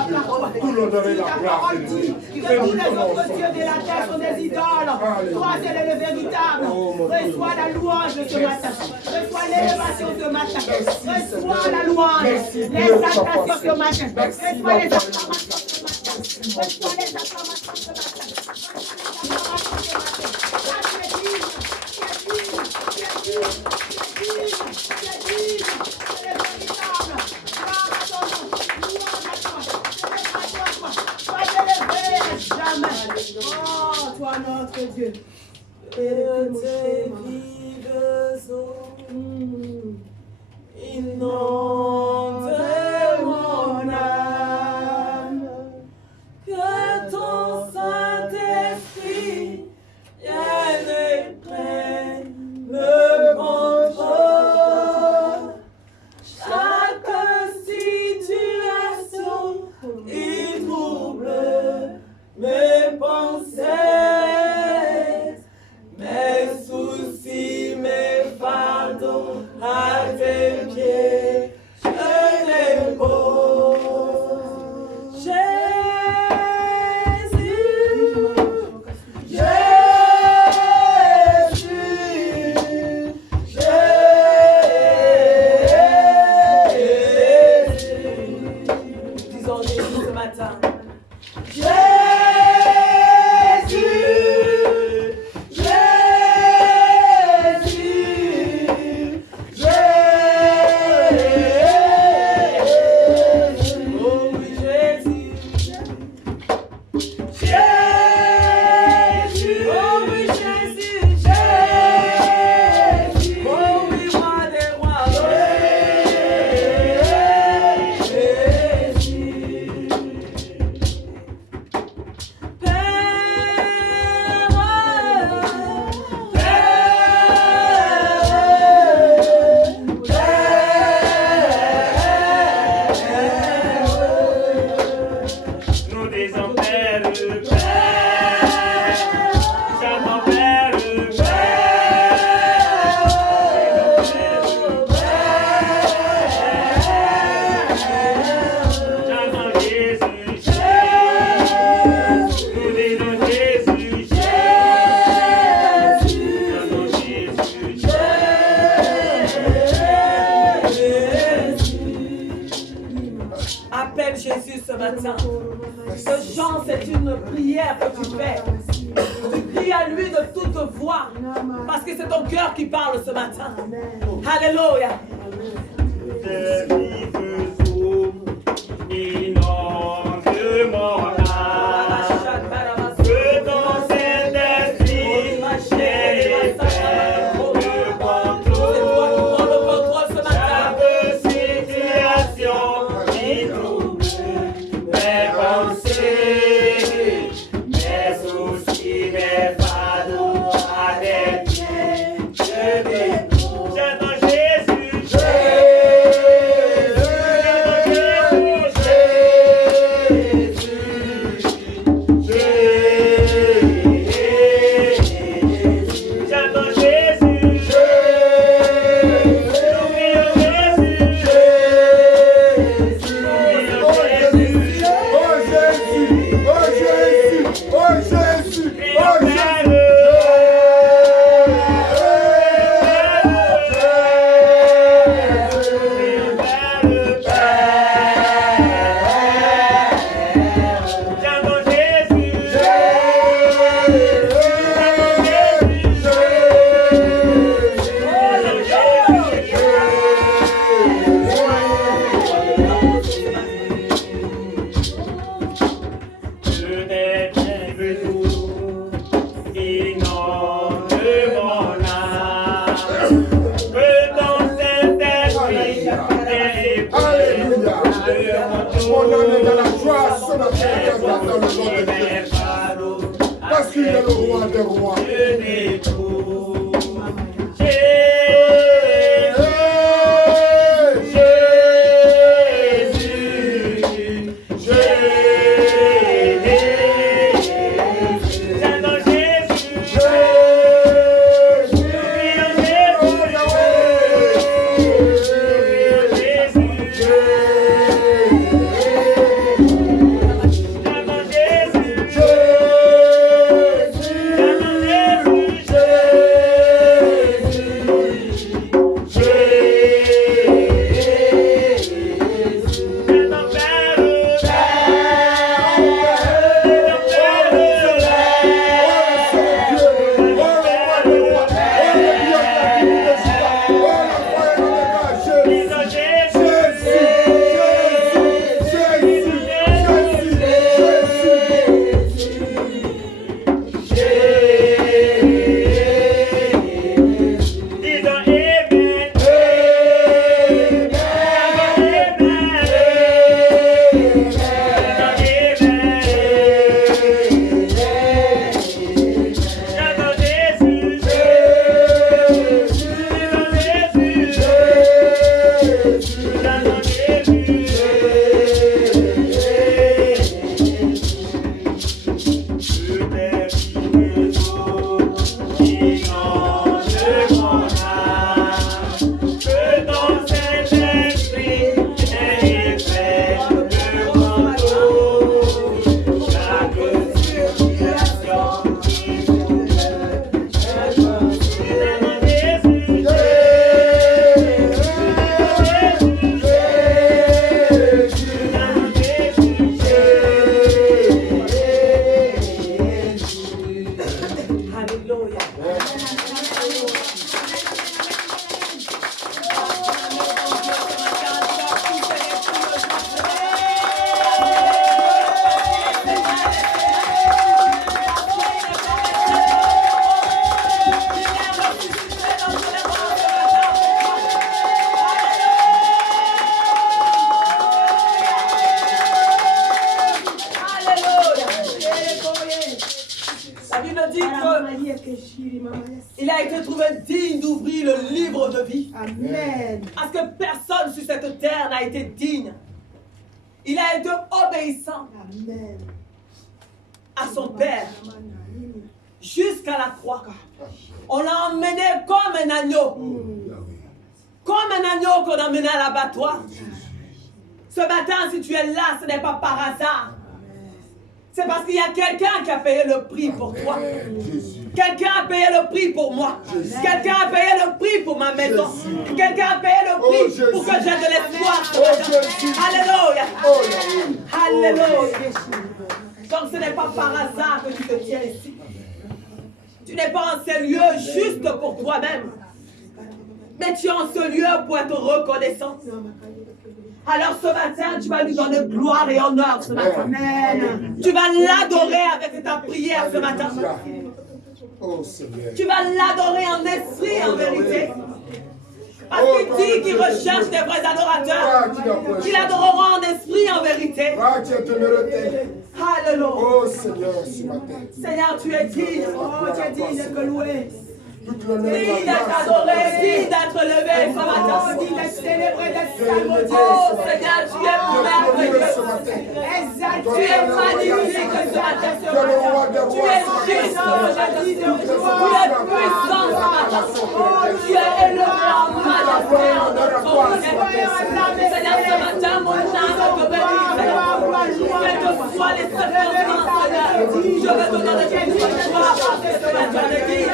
Tout l'honneur et la gloire de Dieu. Bénis ton nom. Les dieux de la terre sont des idoles. Toi, c'est le véritable. Reçois la louange ce matin. Reçois l'élévation ce matin. Reçois la louange. L'exaltation ce matin. Reçois les acclamations ce matin. Reçois les acclamations ce matin. Oh, toi notre Dieu. Que tes vives eaux inondent mon âme, que ton Saint-Esprit vienne et prenne le contrôle. Chaque situation il trouble mes pensées, mes soucis, mes fardeaux à tes pieds, je les pose. Jésus, Jésus, Jésus. Disons Jésus ce matin. Jésus, Jésus, Jésus. matin. Ce chant, c'est une prière que tu fais. Tu cries à lui de toute voix. Parce que c'est ton cœur qui parle ce matin. Alléluia. Parce qu'il est le roi des rois. Il a été trouvé digne d'ouvrir le livre de vie. Amen. Parce que personne sur cette terre n'a été digne. Il a été obéissant Amen. à son Père jusqu'à la croix. On l'a emmené comme un agneau. Comme un agneau qu'on a emmené à l'abattoir. Ce matin, si tu es là, ce n'est pas par hasard. C'est parce qu'il y a quelqu'un qui a payé le prix pour toi. Quelqu'un a payé le prix pour moi. Quelqu'un a payé le prix pour ma maison. Quelqu'un a payé le prix pour que j'ai de l'espoir. Alléluia. Alléluia. Donc ce n'est pas par hasard que tu te tiens ici. Tu n'es pas en ce lieu juste pour toi-même. Mais tu es en ce lieu pour être reconnaissant. Alors ce matin, tu vas lui donner gloire et honneur ce matin. Amen. Tu vas l'adorer avec ta prière ce matin. Tu vas l'adorer en esprit, en vérité. Parce qu'il dit qu'il recherche des vrais adorateurs. Qui l'adoreront en esprit, en vérité. Alléluia. Oh Seigneur, ce matin. Seigneur, tu es digne. Oh, tu es digne d'être loué. Digne d'être adoré, digne d'être levé ce matin. Digne d'être célébré, d'être salué. Oh Seigneur, tu es merveilleux. Tu es magnifique ce matin. Tu es juste. Tu es puissant ce matin. Tu es élevé en majesté, en autorité. Seigneur, ce matin, mon âme te bénit. Quelles que soient les circonstances, Seigneur, je veux te donner toute gloire parce que ce matin, je dis.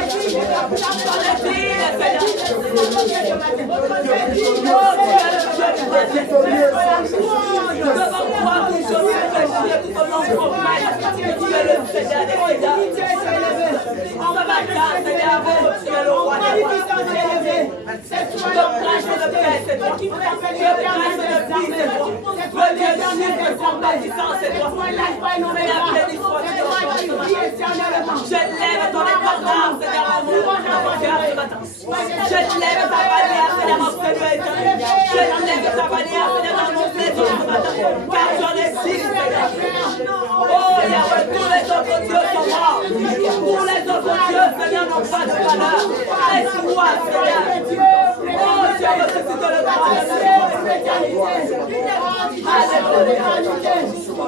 Je lève ton étendard, Seigneur. Je lève ta bannière, Seigneur, mon Seigneur. Je lève ta bannière, Seigneur, dans mon maison ce matin. Car j'en ai dit, Seigneur. Oh, Yahweh, tous les autres dieux sont morts. Tous les autres dieux, Seigneur, n'ont pas de valeur. Laisse-moi, Seigneur. Oh, Dieu, ressuscite le droit. Alléluia.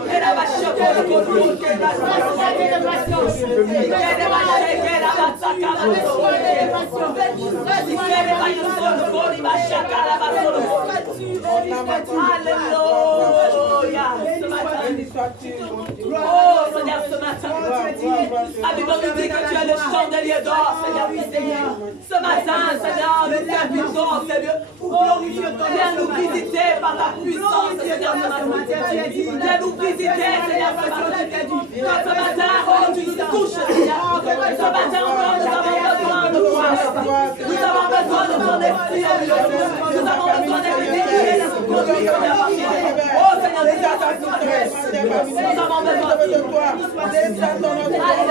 Et la vache, le contrôle, qui est la Alléluia. Oh Seigneur, ce matin, la Bible nous dit que tu es le chandelier d'or, Seigneur. Ce matin, Seigneur, nous t'invitons, Seigneur, pour glorifier ton nom. Viens nous visiter par ta puissance, Seigneur, ce matin. Viens nous visiter, Seigneur, ce matin. Oh, tu nous touches, Seigneur. Ce matin, encore, nous avons besoin de toi. Nous avons besoin de ton esprit. Nous avons besoin d'être déliés de ce conduit. Oh, Seigneur, nous avons besoin de toi.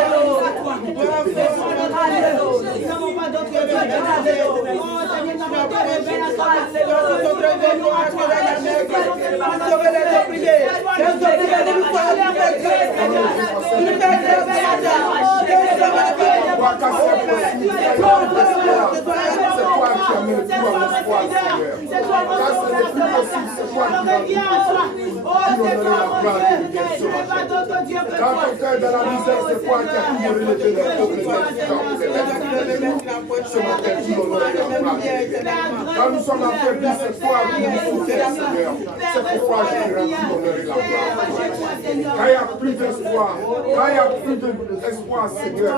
Alléluia. Nous n'avons pas d'autre Dieu. Quand quelqu'un est dans la misère, c'est toi qui as pu relever les pauvres. Ce matin, tu l'honneur et la gloire. Quand nous sommes affaiblis, c'est toi qui nous soutiens, Seigneur. C'est pourquoi je rends tout l'honneur et la gloire. Quand il n'y a plus d'espoir, quand il n'y a plus d'espoir, Seigneur,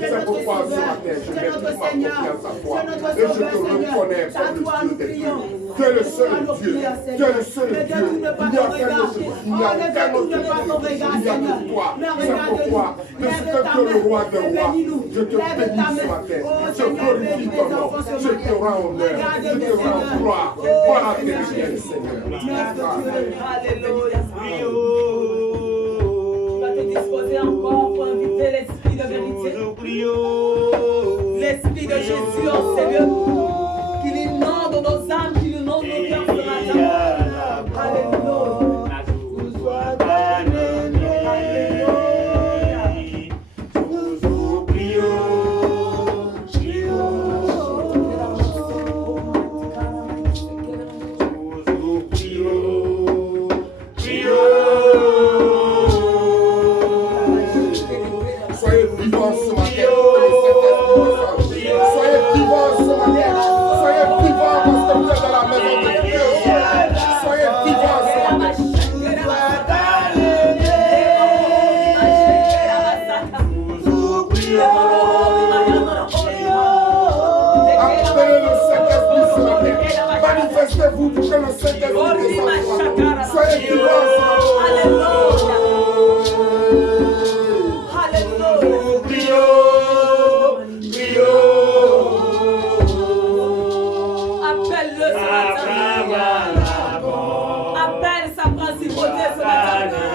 c'est pourquoi ce matin, je mets toute ma confiance à toi. Et je te reconnais comme le Dieu des dieux. Tu es le seul Dieu. Tu es le seul Dieu. Il n'y a qu'un autre Dieu. Il n'y a qu'un autre Dieu. Il n'y a que toi. C'est pourquoi, de ce que tu es le roi des rois, je te bénis ce matin. Je glorifie ton nom. Je te rends honneur. Je te rends gloire. Voilà tes biens, Seigneur. Alléluia. Tu vas te disposer encore pour inviter l'esprit de vérité. L'esprit de Jésus en Seigneur. Qu'il inonde nos âmes, qu'il inonde nos cœurs ce matin. Alléluia. Soyez vivants ce matin. Soyez vivants ce matin. Levez-vous pour que le Saint-Esprit descende. Soyez vivants. Alléluia. Alléluia. Appelle-le ce matin. Appelle sa principauté ce matin.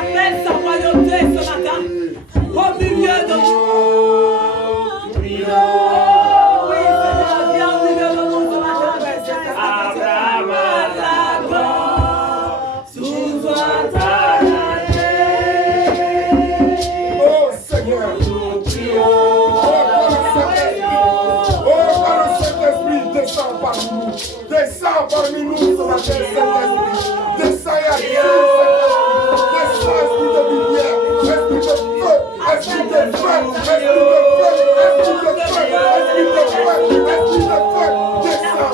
Appelle sa royauté ce matin. Au milieu de nous. Oui, Seigneur, viens au milieu de nous ce matin. Oh Seigneur. Descends parmi nous. Descends parmi nous ce matin, Saint-Esprit. Descends et accueille Descends, esprit de lumière, esprit de feu, esprit de feu, esprit de feu, esprit de feu, esprit de feu, esprit de feu. Descends.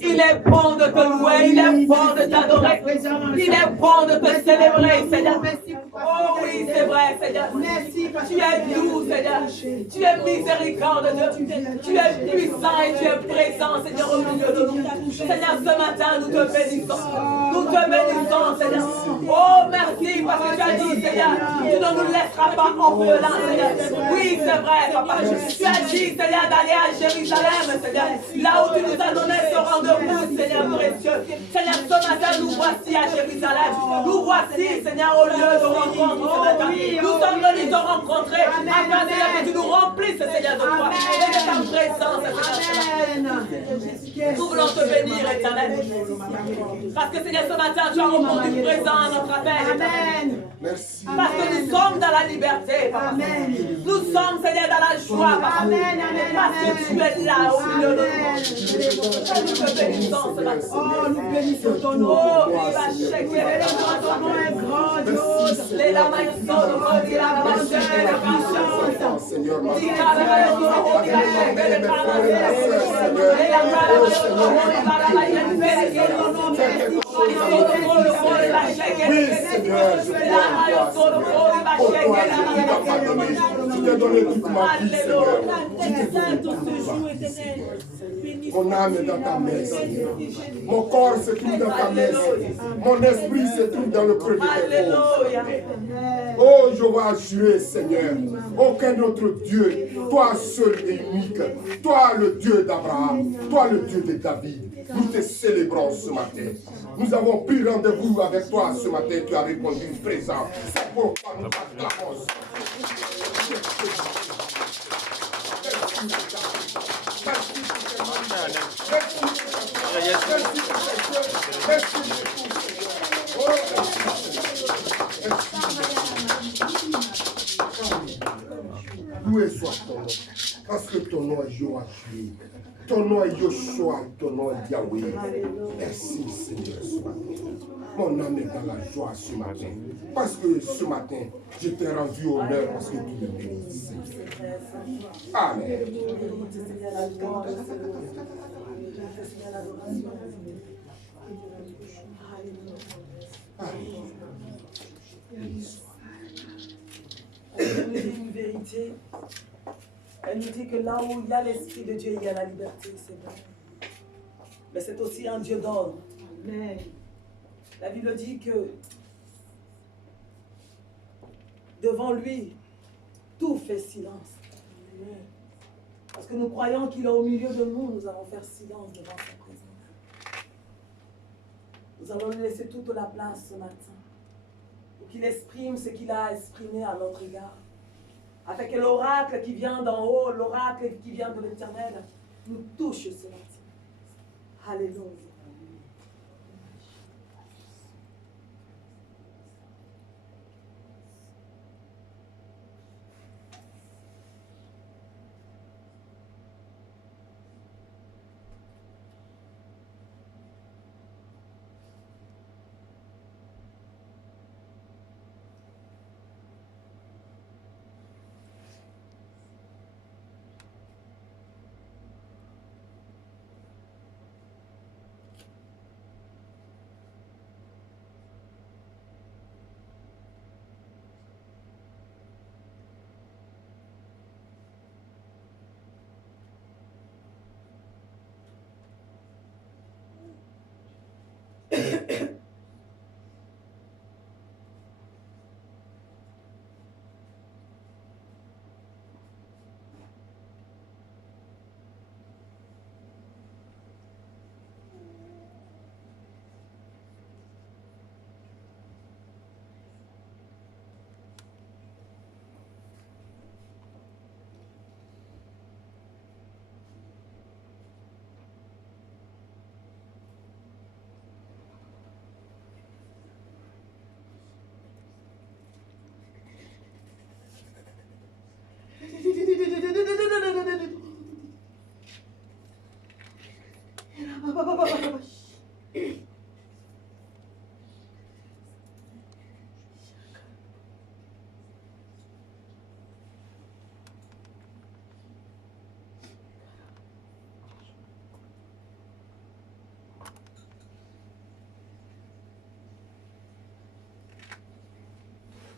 Il est bon de te louer, il est bon de t'adorer, il est bon de te célébrer, Seigneur. Oh oui, c'est vrai, Seigneur. Tu es doux, Seigneur. Tu es miséricordieux. Tu es puissant et tu es présent, Seigneur, au milieu de nous. Seigneur, ce matin, nous te bénissons. Nous te bénissons, Seigneur. Oh, merci, parce que tu as dit, Seigneur, tu ne nous laisseras pas orphelins, Seigneur. Oui, c'est vrai, Papa. Tu as dit, Seigneur, d'aller à Jérusalem, Seigneur. Là où tu nous as donné ce rendez-vous, Seigneur précieux. Seigneur, ce matin, nous voici à Jérusalem. Nous voici, Seigneur, au lieu de rencontre ce matin. Nous sommes venus te rencontrer afin, Seigneur, que tu nous remplisses, Seigneur, de toi et de ta présence, Seigneur. Nous voulons te bénir, Éternel. Parce que, Seigneur, ce matin, tu as répondu présent à notre appel. Amen. Merci. Parce que nous sommes dans la liberté, Papa. Amen. Nous sommes, Seigneur, dans la joie, Papa. Amen. Parce que tu es là au milieu de nous. Nous te bénissons ce matin. Oh, nous bénissons ton nom. Oh, il va checker. Ton nom est grandiose. Les lames sont de la grandeur et la puissance. Seigneur, mon âme est dans ta main, Seigneur. Mon corps se trouve dans ta main, Seigneur. Mon esprit se trouve dans le creux de tes paumes. Oh, je vais jurer, Seigneur, aucun autre Dieu, toi seul et unique, toi le Dieu d'Abraham, toi le Dieu de David. Nous te célébrons ce matin. Nous avons pris rendez-vous avec toi ce matin. Tu as répondu présent. C'est pourquoi nous t'acclamons. Loué soit ton nom, parce que ton nom est Joachim, ton nom est Yoshua, ton nom est Yahweh. Merci Seigneur ce matin. Mon âme est dans la joie ce matin, parce que ce matin, je t'ai rendu honneur parce que tu me bénis. Amen. Elle nous dit une vérité. Elle nous dit que là où il y a l'Esprit de Dieu, il y a la liberté, c'est vrai. Mais c'est aussi un Dieu d'ordre. La Bible dit que devant lui, Tout fait silence. Parce que nous croyons qu'il est au milieu de nous, nous allons faire silence devant sa présence. Nous allons lui laisser toute la place ce matin pour qu'il exprime ce qu'il a exprimé à notre égard. Afin que l'oracle qui vient d'en haut, l'oracle qui vient de l'Éternel, nous touche ce matin. Alléluia.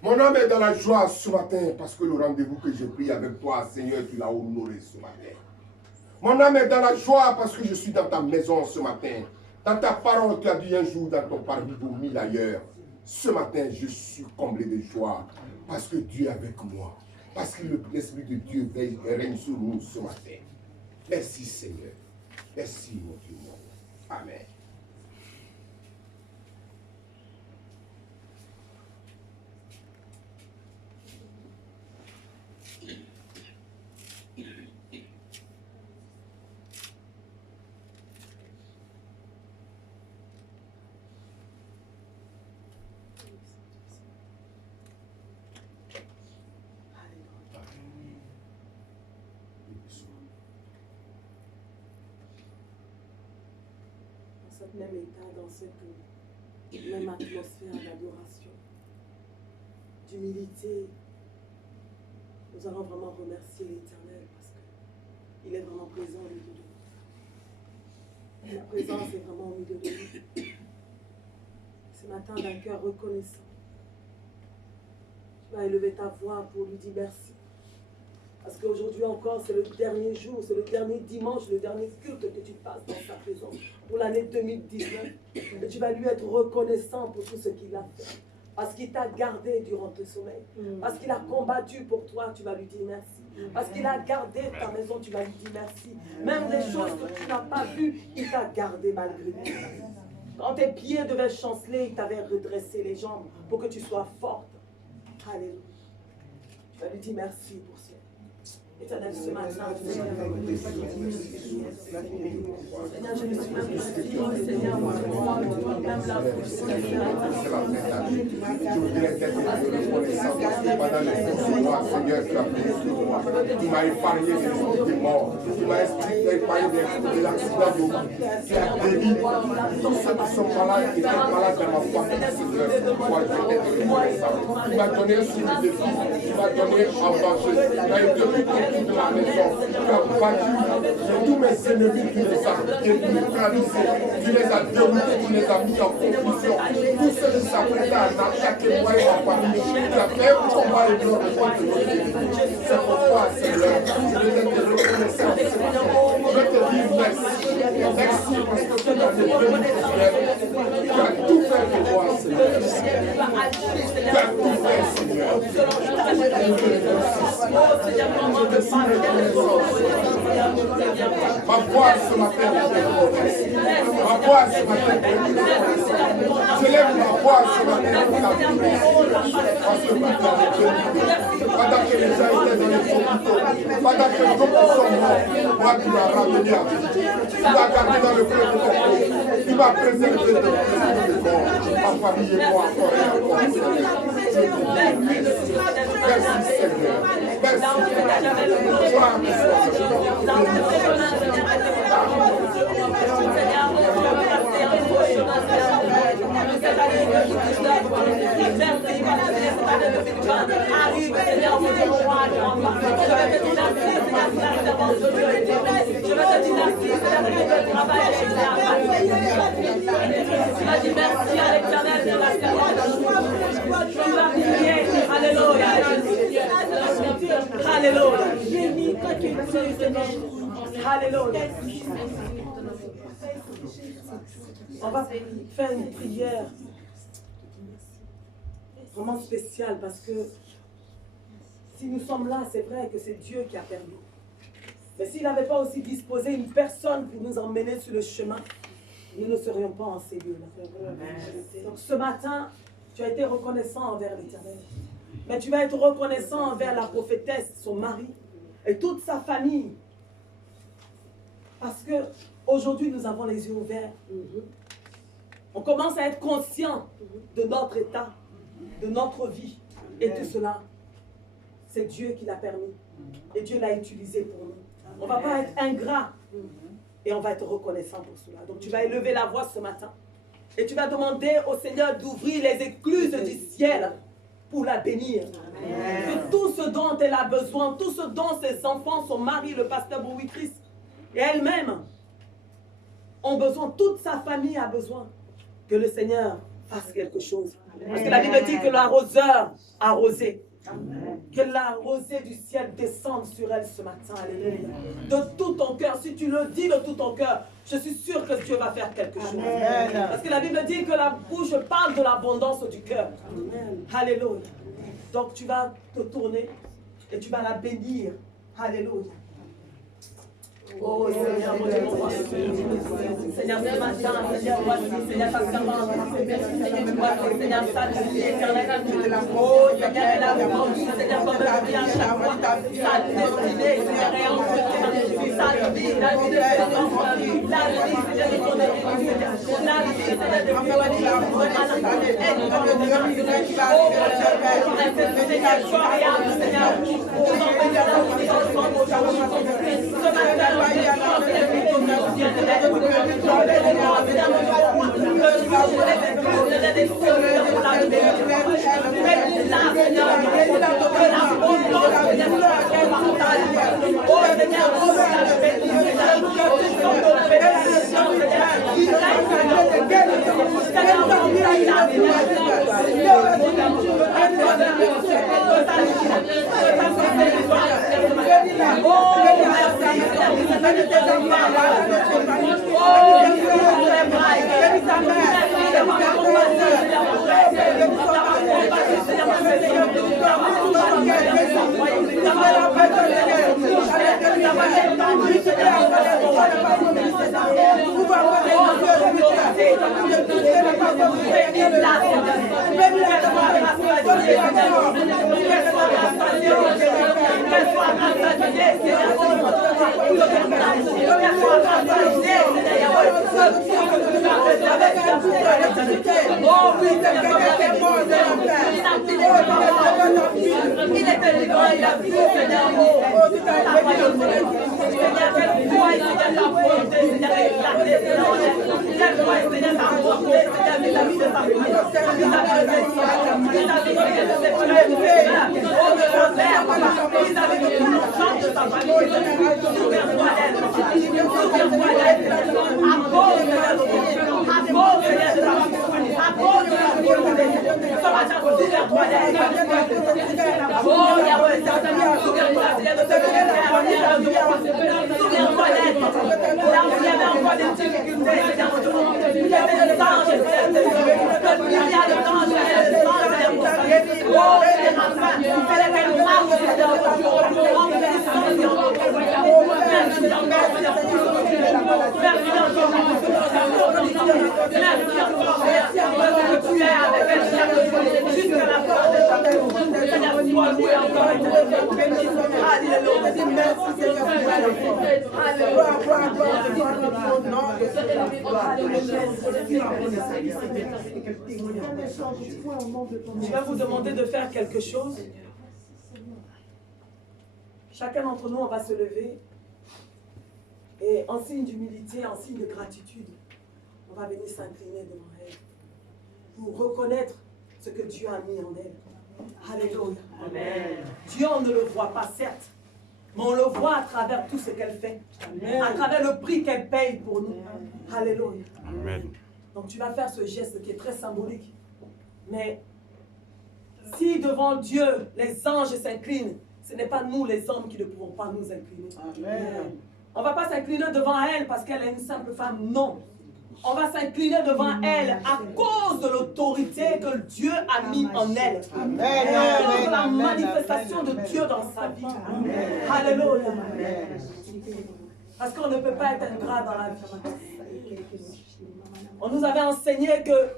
Mon âme est dans la joie ce matin parce que le rendez-vous que j'ai pris avec toi, Seigneur, tu l'as honoré ce matin. Mon âme est dans la joie parce que je suis dans ta maison ce matin. Dans ta parole, tu as dit un jour dans ton parvis pour 1000 ailleurs. Ce matin, je suis comblé de joie parce que Dieu est avec moi. Parce que l'Esprit de Dieu règne sur nous ce matin. Merci Seigneur. Merci mon Dieu. Amen. Même état, dans cette même atmosphère d'adoration, d'humilité, nous allons vraiment remercier l'Éternel parce qu'il est vraiment présent au milieu de nous. Sa présence est vraiment au milieu de nous. Ce matin, d'un cœur reconnaissant, tu vas élever ta voix pour lui dire merci. Parce qu'aujourd'hui encore, c'est le dernier jour, c'est le dernier dimanche, le dernier culte que tu passes dans sa présence pour l'année 2019. Et tu vas lui être reconnaissant pour tout ce qu'il a fait. Parce qu'il t'a gardé durant ton sommeil. Parce qu'il a combattu pour toi, tu vas lui dire merci. Parce qu'il a gardé ta maison, tu vas lui dire merci. Même des choses que tu n'as pas vues, il t'a gardé malgré tout. Quand tes pieds devaient chanceler, il t'avait redressé les jambes pour que tu sois forte. Alléluia. Tu vas lui dire merci pour cela. Éternel, ce matin, Seigneur, je me suis même Seigneur, même la je voudrais être reconnaissant parce que pendant les jours, Seigneur, tu as pris sur moi. Tu m'as épargné des morts. Tu m'as épargné de l'accident de route. Tu as guéri tous ceux qui sont malades et qui sont malades dans ma foi. Seigneur, moi, je vais être reconnaissant. Tu m'as donné sur le défi. Tu m'as donné en danger. Tu as été de la maison, tu as battu tous mes ennemis, tu les as neutralisés, tu les as déroutés, tu les as mis en confusion. Tous ceux qui s'apprêtaient à attaquer moi et ma famille, tu as fait un combat et gloire de toi. C'est pourquoi, Seigneur, je vais être reconnaissant. Je vais te dire merci. Merci parce que tu as été venu, tu as tout fait pour moi, Seigneur. Tu as tout fait, Seigneur. Ma voix ce matin, ma voix ce matin, je lève ma voix ce matin pour la prière. Parce que maintenant, pendant que les gens étaient dans les hôpitaux, pendant que d'autres sont morts, moi tu m'as ramené à vie. Tu m'as gardé dans le cœur de ton corps. Tu m'as préservé de mort. Ma famille et moi encore et encore. Merci Seigneur. Merci. Gloire Alléluia. On va faire une prière vraiment spéciale parce que si nous sommes là, c'est vrai que c'est Dieu qui a permis. Mais s'il n'avait pas aussi disposé une personne pour nous emmener sur le chemin, nous ne serions pas en ces lieux-là. Donc ce matin, tu as été reconnaissant envers l'Éternel. Mais tu vas être reconnaissant envers la prophétesse, son mari et toute sa famille. Parce que aujourd'hui, nous avons les yeux ouverts. On commence à être conscient de notre état, de notre vie. Et tout cela, c'est Dieu qui l'a permis. Et Dieu l'a utilisé pour nous. On ne va pas être ingrat. Et on va être reconnaissant pour cela. Donc tu vas élever la voix ce matin. Et tu vas demander au Seigneur d'ouvrir les écluses du ciel pour la bénir. Que tout ce dont elle a besoin, tout ce dont ses enfants, son mari, le pasteur Bowie-Christ, et elle-même ont besoin, toute sa famille a besoin que le Seigneur fasse quelque chose. Parce que la Bible dit que l'arroseur a arrosé. Que la rosée du ciel descende sur elle ce matin. Alléluia. De tout ton cœur. Si tu le dis de tout ton cœur, je suis sûr que Dieu va faire quelque chose. Parce que la Bible dit que la bouche parle de l'abondance du cœur. Alléluia. Donc tu vas te tourner et tu vas la bénir. Alléluia. Oh Seigneur, mon Dieu, mon roi. Seigneur, ce matin, Seigneur, voici, Seigneur, ta servante. Seigneur, salut, éternel. Oh Seigneur, elle a vendu, Seigneur, comme elle vient à chaque fois. Sa destinée, Seigneur, est entretien. Sa vie, la vie de ses enfants. La vie, Seigneur, de ton église. La vie, Seigneur, de ton église. Seigneur, gloriable, Seigneur. Nous envoyons la puissance aujourd'hui. Ce matin, Oh, Je vais vous demander de faire quelque chose. Chacun d'entre nous, on va se lever et en signe d'humilité, en signe de gratitude, on va venir s'incliner devant elle pour reconnaître ce que Dieu a mis en elle. Alléluia. Amen. Dieu, on ne le voit pas, certes, mais on le voit à travers tout ce qu'elle fait, Amen. À travers le prix qu'elle paye pour nous. Amen. Alléluia. Amen. Donc tu vas faire ce geste qui est très symbolique. Mais si devant Dieu, les anges s'inclinent, ce n'est pas nous les hommes qui ne pouvons pas nous incliner. Amen. On ne va pas s'incliner devant elle parce qu'elle est une simple femme, non. On va s'incliner devant elle à cause de l'autorité que Dieu a mis en elle. Amen. À cause de la manifestation de Dieu dans sa vie. Amen. Alléluia. Parce qu'on ne peut pas être ingrat dans la vie. On nous avait enseigné que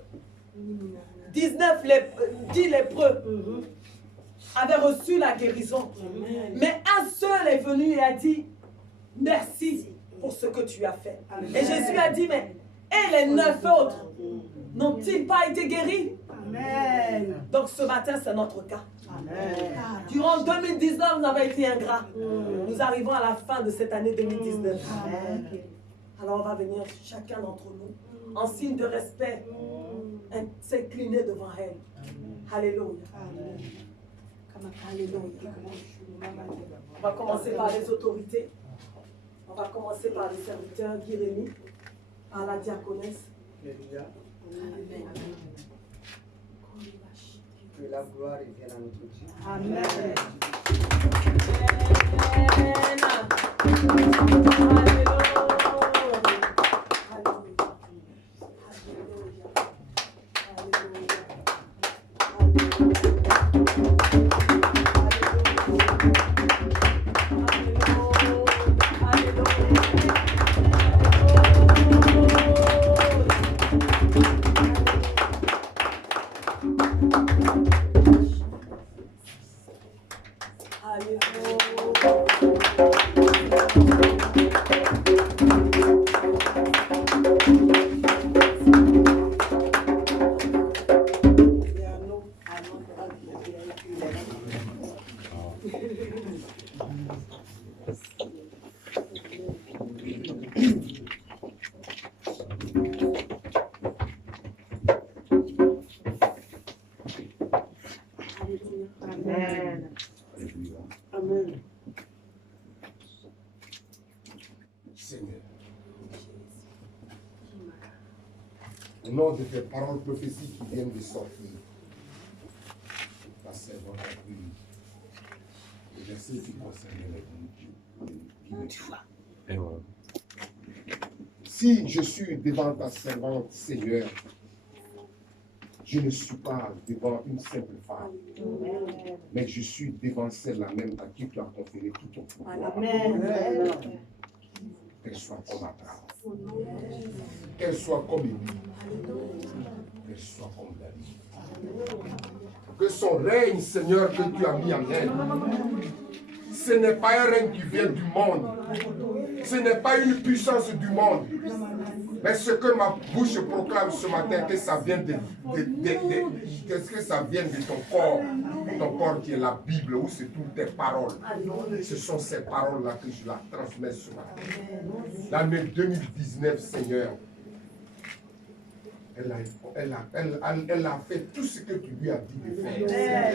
10 lépreux avaient reçu la guérison. Mais un seul est venu et a dit, merci pour ce que tu as fait. Et Jésus a dit, mais et les 9 autres n'ont-ils pas été guéris? Amen. Donc ce matin, c'est notre cas. Amen. Durant 2019, nous avons été ingrats. Nous arrivons à la fin de cette année 2019. Amen. Alors on va venir, chacun d'entre nous, en signe de respect, s'incliner devant elle. Alléluia. Alléluia. On va commencer par les autorités. On va commencer par les serviteurs, Guy-Rémy, par la diaconesse. Amen. Que la gloire revienne à notre Dieu. Amen. Au nom de tes paroles prophétiques qui viennent de sortir, ta servante a pris le verset qui concerne les Dieu. Si je suis devant ta servante, Seigneur, je ne suis pas devant une simple femme, mais je suis devant celle-là même à qui tu as conféré tout ton pouvoir. Qu'elle soit comme Abraham, qu'elle soit comme Élie, qu'elle soit comme David. Que son règne, Seigneur, que tu as mis en elle, ce n'est pas un règne qui vient du monde, ce n'est pas une puissance du monde, mais ce que ma bouche proclame ce matin, que ça vient de ton corps qui est la Bible, où c'est toutes tes paroles. Ce sont ces paroles-là que je la transmets ce matin. L'année 2019, Seigneur, elle a fait tout ce que tu lui as dit de faire.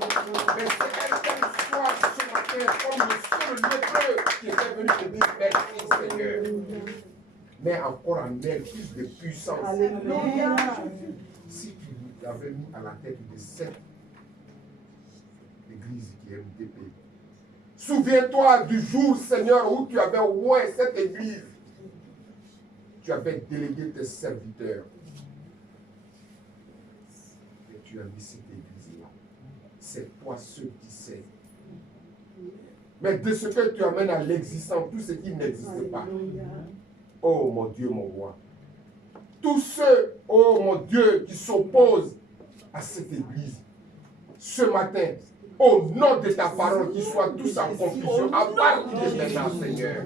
Mais qu'elle soit ce matin comme le seul lépreux qui était venu te dire merci, Seigneur. Mais encore en elle plus de puissance. Alléluia. Si tu l'avais mis à la tête de cette église qui est MTP, souviens-toi du jour, Seigneur, où tu avais au moins cette église. Tu avais délégué tes serviteurs. Et tu as mis cette église-là. C'est toi seul qui sais. Mais de ce que tu amènes à l'existence, tout ce qui n'existe pas. Oh mon Dieu, mon roi. Tous ceux, oh mon Dieu, qui s'opposent à cette église, ce matin, Au nom de ta parole, qu'ils soient tous en confusion à partir de maintenant, Seigneur.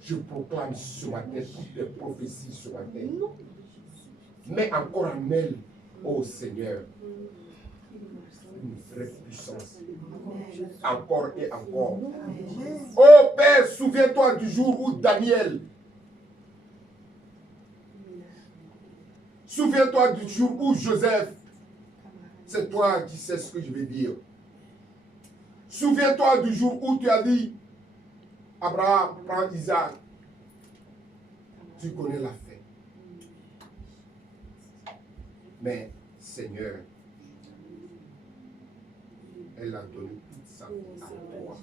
Je proclame ce matin toutes les prophéties ce matin. Mais encore en elle, ô Seigneur, une vraie puissance. Encore et encore. Oh Père, souviens-toi du jour où Daniel. Souviens-toi du jour où Joseph. C'est toi qui sais ce que je vais dire. Souviens-toi du jour où tu as dit, Abraham, prends Isaac. Tu connais la fin. Mais, Seigneur, elle a donné toute sa vie à toi.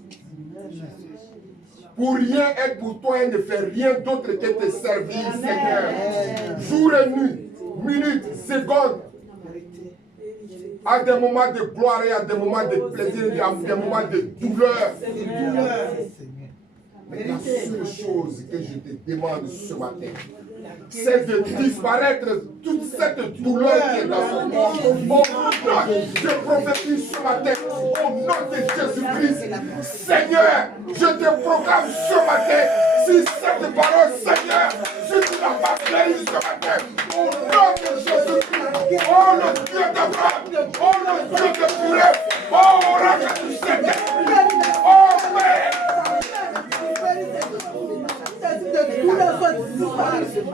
Pour rien être pour toi, elle ne fait rien d'autre que te servir, Seigneur. Jour et nuit, minutes, secondes. À des moments de gloire et à des moments de plaisir, à des moments de douleur. Mais la seule chose que je te demande ce matin, c'est de disparaître toute cette douleur qui est dans son corps. Au nom, je prophétise ce matin, au nom de Jésus-Christ, Seigneur, je te proclame ce matin, si cette parole, Seigneur, si tu n'as pas guéri ce matin, au nom de Jésus-Christ, oh le Dieu d'Abraham, oh le Dieu de Purée, oh oracle du Seigneur, oh Père.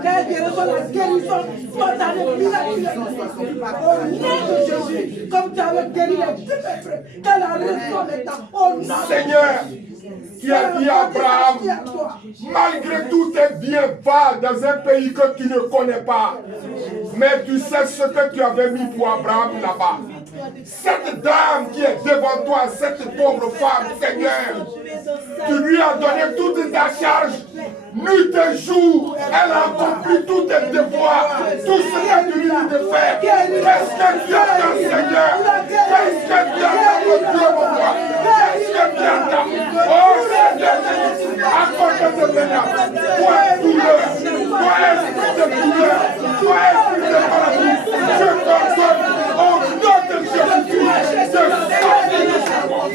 La guérison spontanée, miraculeuse. Au nom de Jésus, comme tu avais guéri les deux peuples dans la région des temps. Au nom de Seigneur, qui a dit à Abraham, malgré tout tes biens, va dans un pays que tu ne connais pas. Mais tu sais ce que tu avais mis pour Abraham là-bas. Cette dame qui est devant toi, cette pauvre femme, Seigneur, tu lui as donné toute ta charge, nuit et jour, elle a accompli tous tes devoirs, tout ce que tu lui dis de faire. Qu'est-ce que tu attends, Seigneur? Qu'est-ce que tu attends, mon Dieu, mon roi? Qu'est-ce que tu attends? Oh Seigneur, accorde-te maintenant. Toi, douleur, toi, esprit de douleur, toi, esprit de maladie, je t'ordonne au nom de Jésus-Christ de sortir de ce monde.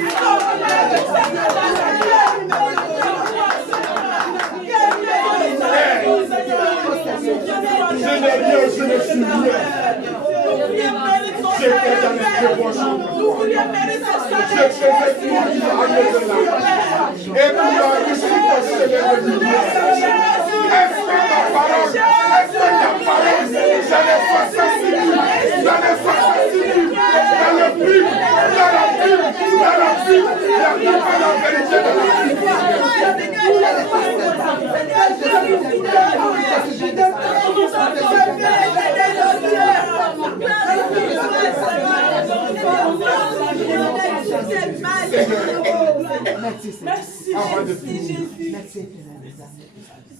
Je n'ai rien, je ne suis rien. J'étais dans les débauches. Je faisais tout ce qui allait de là. Et puis je suis passé de lumière. Est-ce que ta parole, j'allais faire sensible, dans le Bible, dans la Bible, il n'y a pas la vérité de la Bible.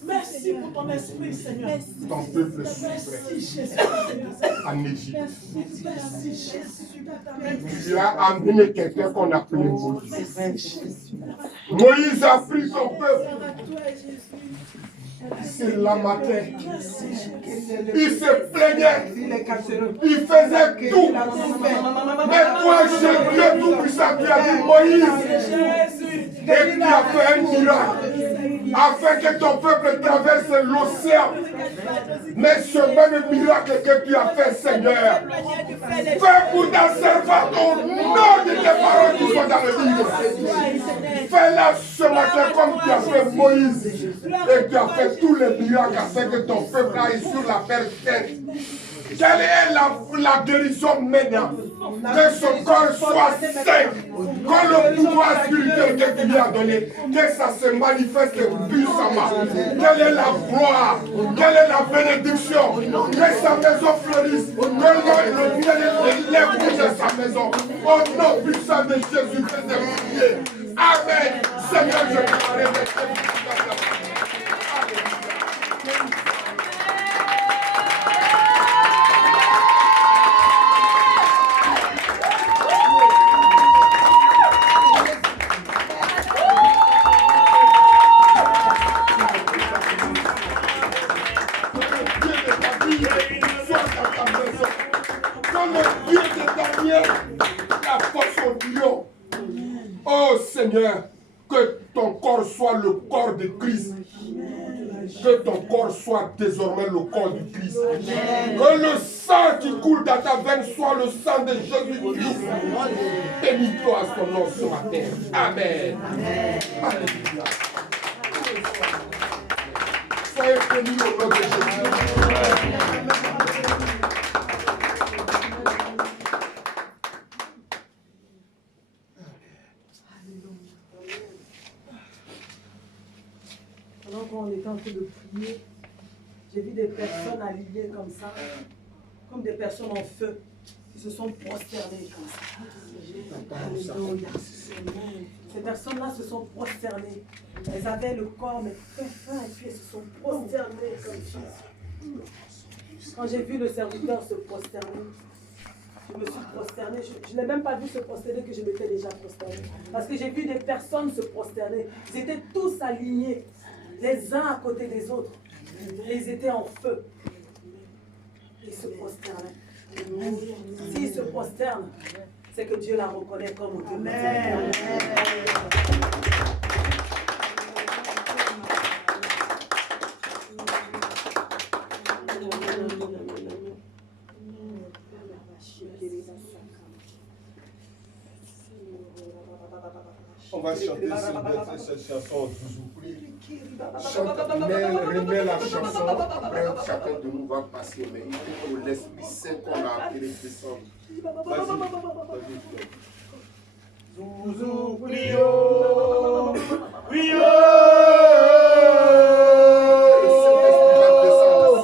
Merci pour ton esprit, Seigneur. Ton peuple souffrait en Égypte. Tu as amené quelqu'un qu'on appelait Moïse. Moïse a pris son peuple. C'est la matin. Il se plaignait. Il faisait tout. Mais toi, j'ai Dieu tout-puissant qui a dit Moïse. Et tu as fait un miracle afin que ton peuple traverse l'océan. Mais ce même miracle que tu as fait, Seigneur, fais pour ta servante au nom de tes paroles qui sont dans le livre. Fais-la ce matin comme tu as fait Moïse. Et tu as fait tous les miracles afin que ton peuple aille sur la terre sainte. Quelle est la guérison maintenant? Que son corps soit sain. Que le pouvoir spirituel que tu lui as donné, que ça se manifeste puissamment. Quelle est la gloire? Quelle est la bénédiction? Que sa maison fleurisse. Que le bien lève de sa maison. Au nom puissant de Jésus, que c'est prié. Amen. Seigneur, je te remercie. La Oh Seigneur, que ton corps soit le corps de Christ. Que ton corps soit désormais le corps du Christ. Que le sang qui coule dans ta veine soit le sang de Jésus-Christ. Bénis-toi son nom ce matin. Amen. Alléluia. Soyez bénis au nom de Jésus. Pendant qu'on était en train de prier, j'ai vu des personnes alignées comme ça, comme des personnes en feu, qui se sont prosternées comme ça. Alléluia. Ces personnes-là se sont prosternées. Elles avaient le corps mais très fin et puis elles se sont prosternées comme Jésus. Quand j'ai vu le serviteur se prosterner, je me suis prosternée. Je n'ai même pas vu se prosterner que je m'étais déjà prosternée. Parce que j'ai vu des personnes se prosterner. Ils étaient tous alignés, les uns à côté des autres. Et ils étaient en feu. Ils se prosternaient. S'ils se prosternent, c'est que Dieu la reconnaît comme autorité. On va chanter cette chanson, je vous prie. Remets la chanson, après chacun de nous va passer, mais il faut que l'Esprit Saint qu'on a appelé descende. Vas-y. Zouzou, prions, prions. Le Saint-Esprit va descendre,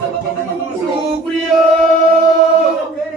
Zouzou, prions, prions.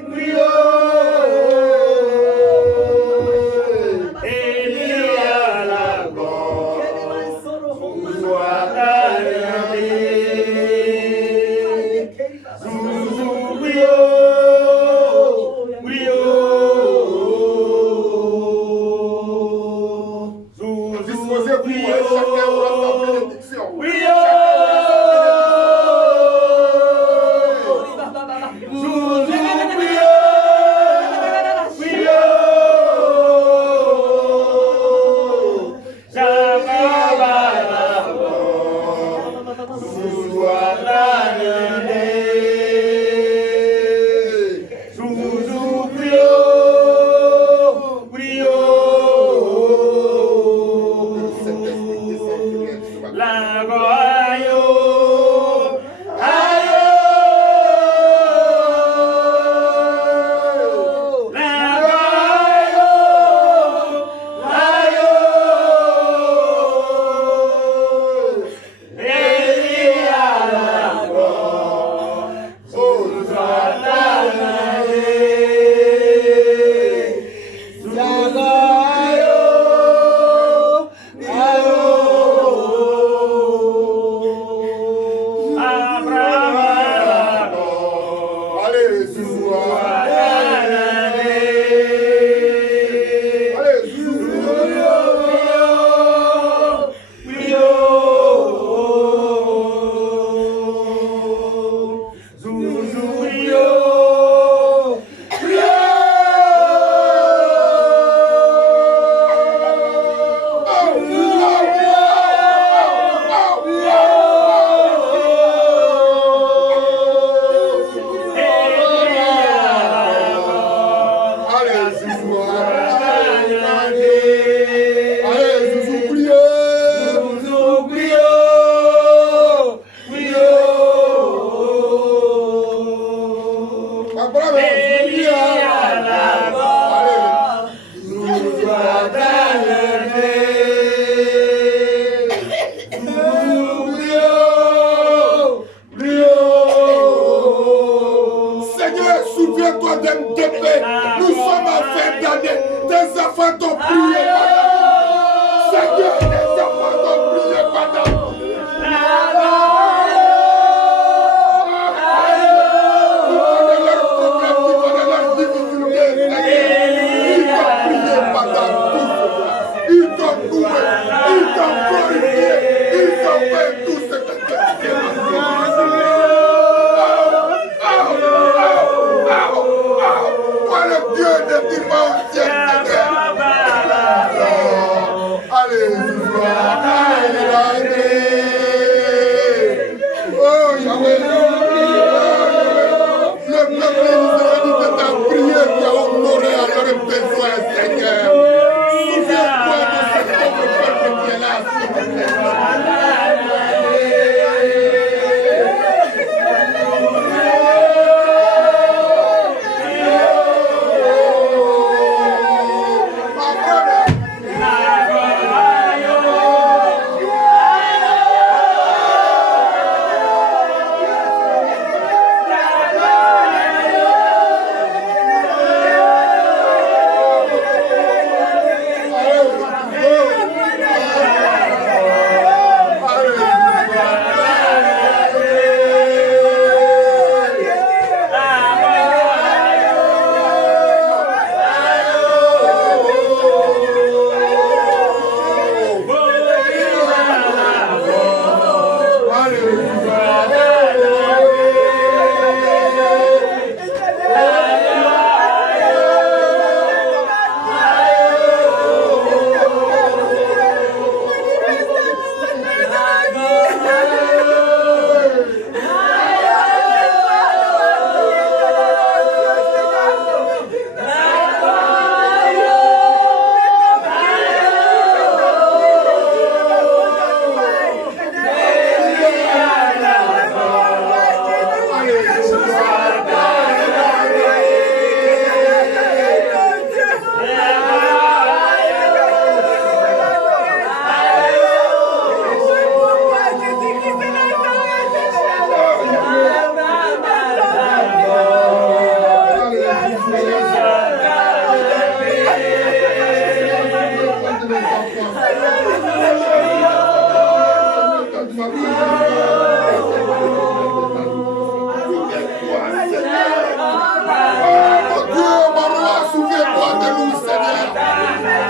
Souviens-toi de nous, Seigneur.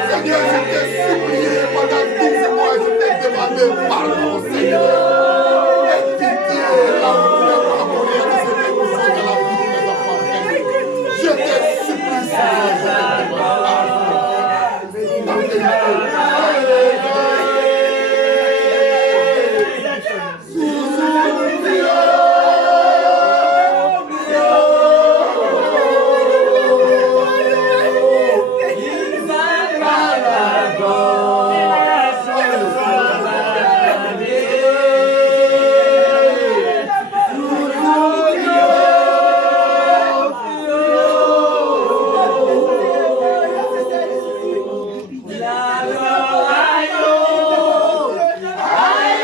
Seigneur, je t'ai supplié pendant 12 mois, je t'ai demandé pardon, Seigneur. Et pitié, là où tu n'as pas voulu réaliser tout ça dans la vie de mes enfants. Je t'ai supplié, Seigneur, je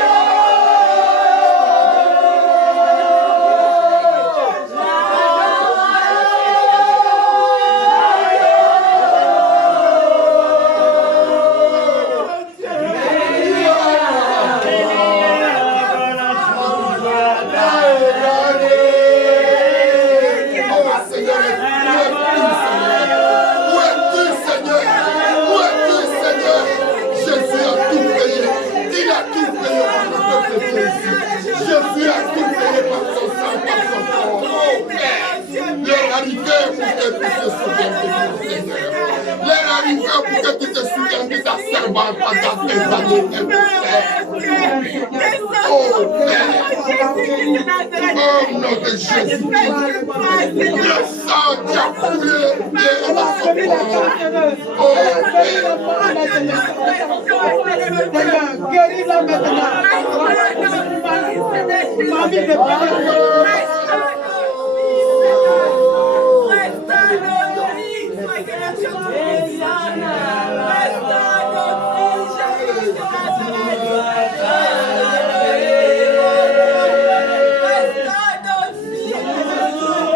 te demande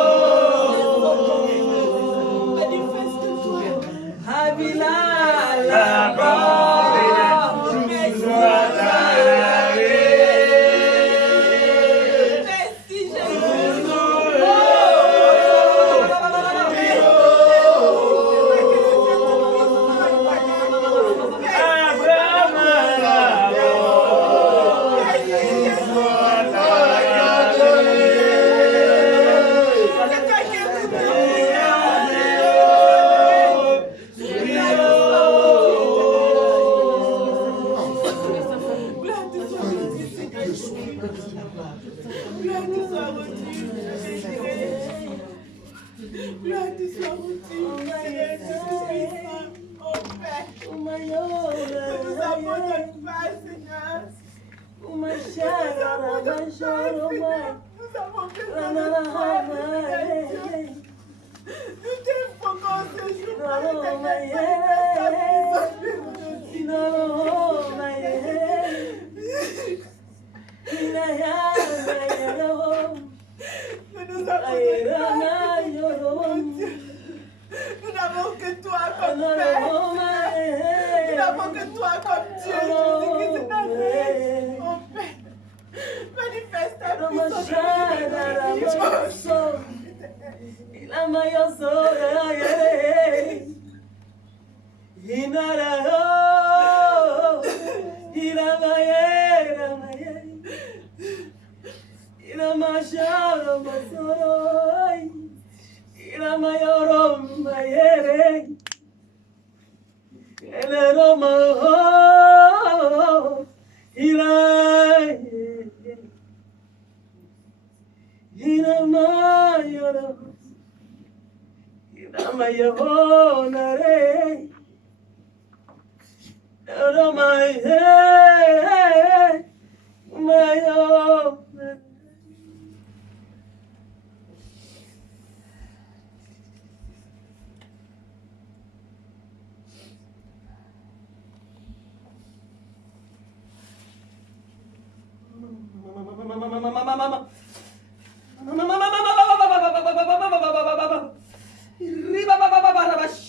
pardon. Nous n'avons que toi comme Père. Nous n'avons que toi comme Dieu, Jésus-Christ de Nazareth. Oh Père, manifeste ta puissance.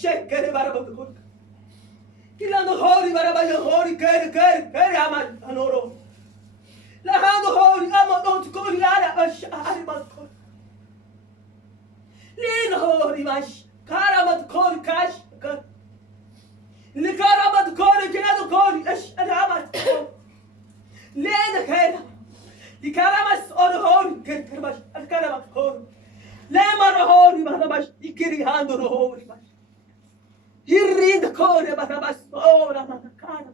Shake kere barabak kor. Kilando hori barabak hori kere aman anoro. La hando hori amon kor yara bash ariman kor. Lin hori bash karamat kor kash kor. لكرمت كوري كنادو كوري ايش انا عملت ليه كده لكرمت هوري كرمش الكرمت هوري لا مرة هوري ما باش يكري هاندو هوري باش يريد كوري ما باش هورا ما كرم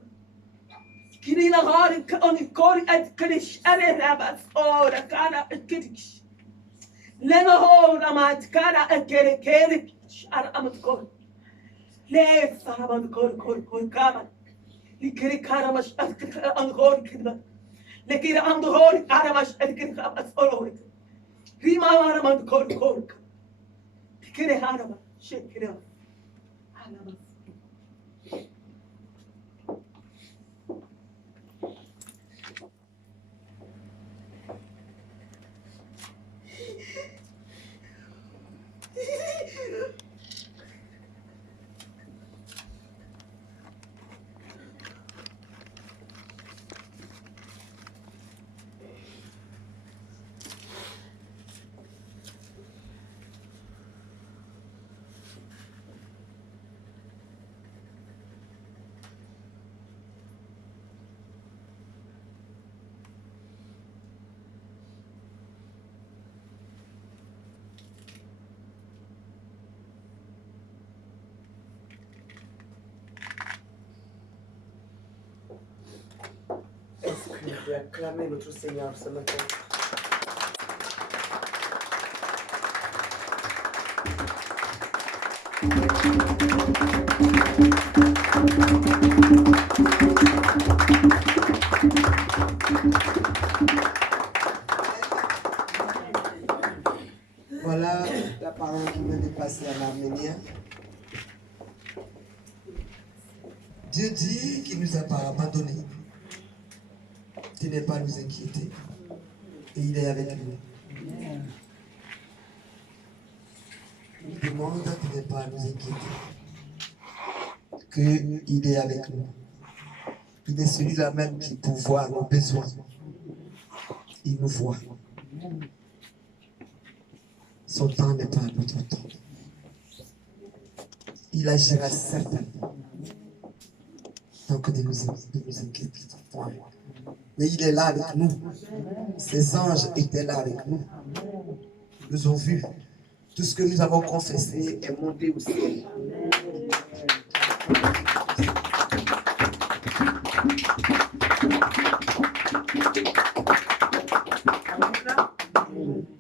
كرينا هوري كوني كوري اتكريش انا بس هورا كان اتكريش لنا هورا ما تكرا اكري انا امت كوري ليه صار كور كمان لكري كرمش أنغور كده لكري أنغور كرمش أذكر خاب أسأله ريما هرمان كور لكري هرمان شيء كده Est-ce que vous pouvez acclamer notre Seigneur ce matin? Voilà la parole qui vient de passer à l'Arménien. Dieu dit qu'il ne nous a pas abandonnés, qu'il n'est pas nous inquiéter. Et il est avec nous. Il demande qu'il n'est pas nous inquiéter. Qu'il est avec nous. Il est celui-là même qui peut voir nos besoins. Il nous voit. Son temps n'est pas notre temps. Il agira certainement. Donc ne nous inquiétons point. Mais il est là avec nous. Ses anges étaient là avec nous. Ils nous ont vus. Tout ce que nous avons confessé est monté au ciel.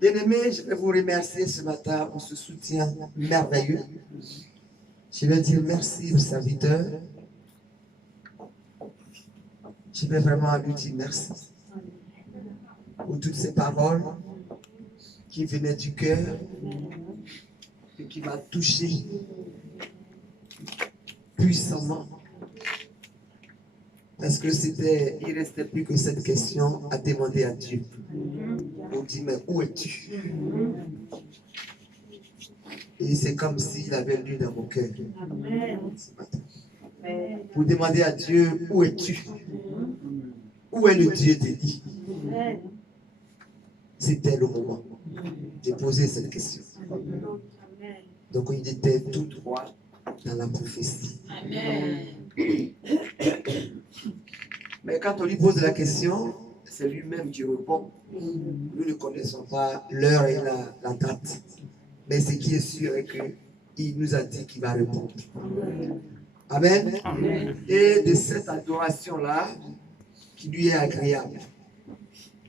Bien-aimés, je vais vous remercier ce matin pour ce soutien merveilleux. Je vais dire merci au serviteur. Je vais vraiment lui dire merci pour toutes ces paroles qui venaient du cœur et qui m'a touché puissamment. Parce que il ne restait plus que cette question à demander à Dieu. On dit, mais où es-tu? Et c'est comme s'il avait lu dans mon cœur ce matin. Pour demander à Dieu, où es-tu? Où est le Dieu d'Élie? C'était le moment de poser cette question. Donc il était tout droit dans la prophétie. Mais quand on lui pose la question, c'est lui-même qui répond. Nous ne connaissons pas l'heure et la date. Mais ce qui est sûr est qu'il nous a dit qu'il va répondre. Amen. Et de cette adoration-là, qui lui est agréable,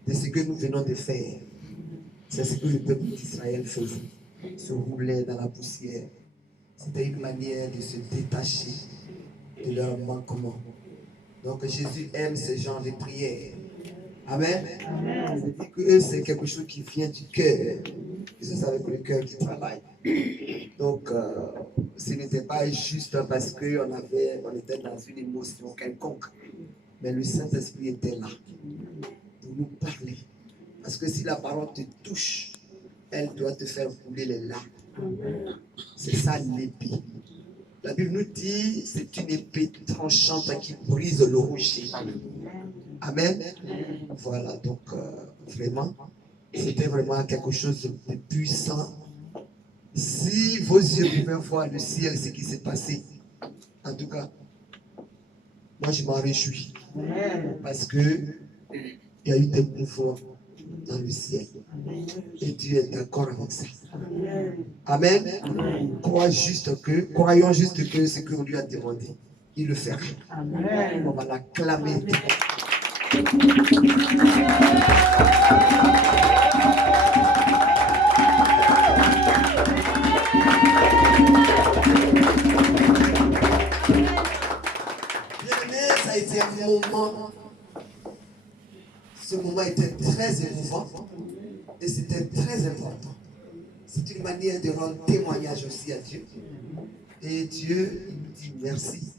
de ce que nous venons de faire, c'est ce que le peuple d'Israël faisait, se roulait dans la poussière. C'était une manière de se détacher de leur manquement. Donc Jésus aime ce genre de prière. Amen. C'est-à-dire que c'est quelque chose qui vient du cœur. Et ça, c'est avec le cœur qui travaille. Donc, ce n'était pas juste parce qu'on était dans une émotion quelconque. Mais le Saint-Esprit était là pour nous parler. Parce que si la parole te touche, elle doit te faire couler les larmes. C'est ça l'épée. La Bible nous dit c'est une épée tranchante qui brise le rocher. Amen. Voilà, donc vraiment, c'était vraiment quelque chose de puissant. Si vos yeux pouvaient voir le ciel, ce qui s'est passé, en tout cas, moi je m'en réjouis. Parce que il y a eu des mouvements dans le ciel. Et Dieu est d'accord avec ça. Amen. Croyons juste que ce qu'on lui a demandé, il le fera. On va l'acclamer. Ça a été un moment. Ce moment était très émouvant et c'était très important. C'est une manière de rendre témoignage aussi à Dieu. Et Dieu, il nous dit merci.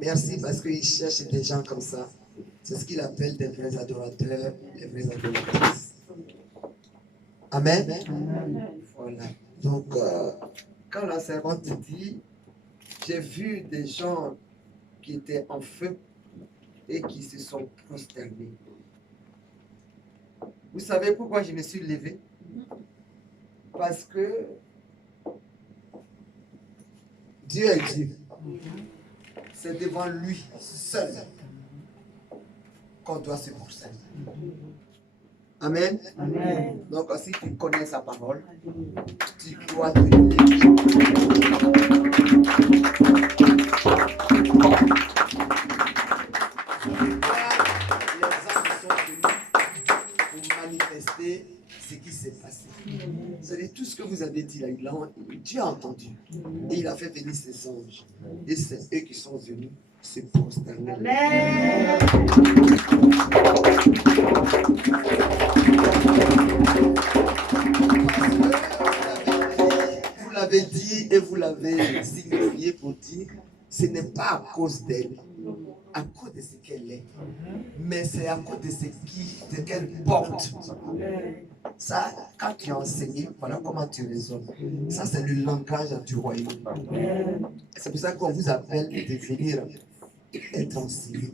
Merci parce qu'il cherche des gens comme ça. C'est ce qu'il appelle des vrais adorateurs, des vraies adoratrices. Amen. Voilà. Donc, quand la servante dit, j'ai vu des gens qui étaient en feu et qui se sont prosternés. Vous savez pourquoi je me suis levé? Parce que Dieu est Dieu. C'est devant lui seul qu'on doit se prosterner. Amen. Amen. Donc, si tu connais sa parole, tu dois te lever. Manifester ce qui s'est passé. Vous savez, tout ce que vous avez dit là, Dieu a entendu. Et il a fait venir ses anges. Et c'est eux qui sont venus se prosterner. Vous l'avez dit et vous l'avez signifié pour dire, ce n'est pas à cause d'elle, à cause de ce qu'elle est, mais c'est à cause de ce qu'elle porte. Ça, quand tu as enseigné, voilà comment tu raisonnes. Ça, c'est le langage du royaume. C'est pour ça qu'on vous appelle de venir être enseigné.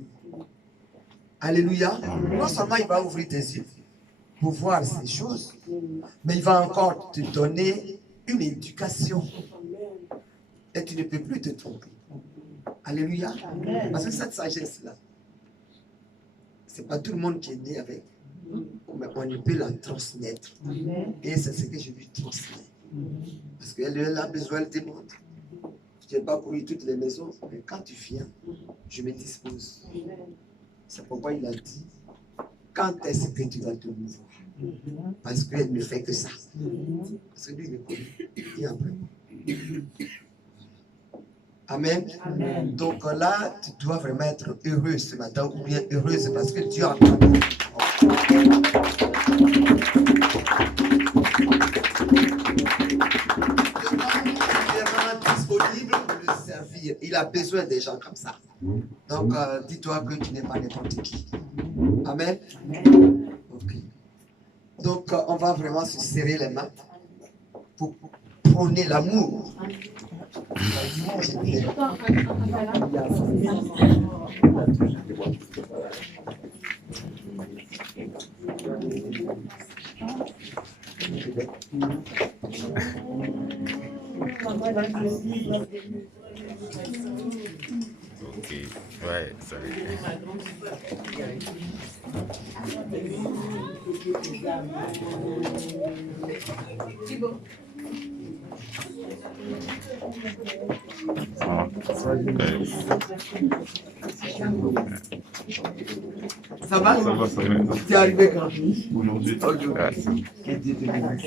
Alléluia. Non seulement il va ouvrir tes yeux pour voir ces choses, mais il va encore te donner une éducation. Et tu ne peux plus te tromper. Alléluia. Parce que cette sagesse-là, ce n'est pas tout le monde qui est né avec. Mais on peut la transmettre. Et c'est ce que je lui transmets. Parce qu'elle a besoin, elle demande. Je n'ai pas couru toutes les maisons, mais quand tu viens, je me dispose. C'est pourquoi il a dit, quand est-ce que tu vas te mouvoir? Parce qu'elle ne fait que ça. Parce que lui, il me connaît. Il a vraiment. Amen. Amen. Donc là, tu dois vraiment être heureux ce matin, ou bien heureuse parce que Dieu a entendu. Il est vraiment disponible pour le servir. Il a besoin des gens comme ça. Donc, dis-toi que tu n'es pas n'importe qui. Amen. Ok. Donc, on va vraiment se serrer les mains pour prôner l'amour. Ok, ouais, sorry. Ça va? Ça va, ça va. Tu es arrivé quand? Aujourd'hui. Aujourd'hui. Que Dieu te bénisse.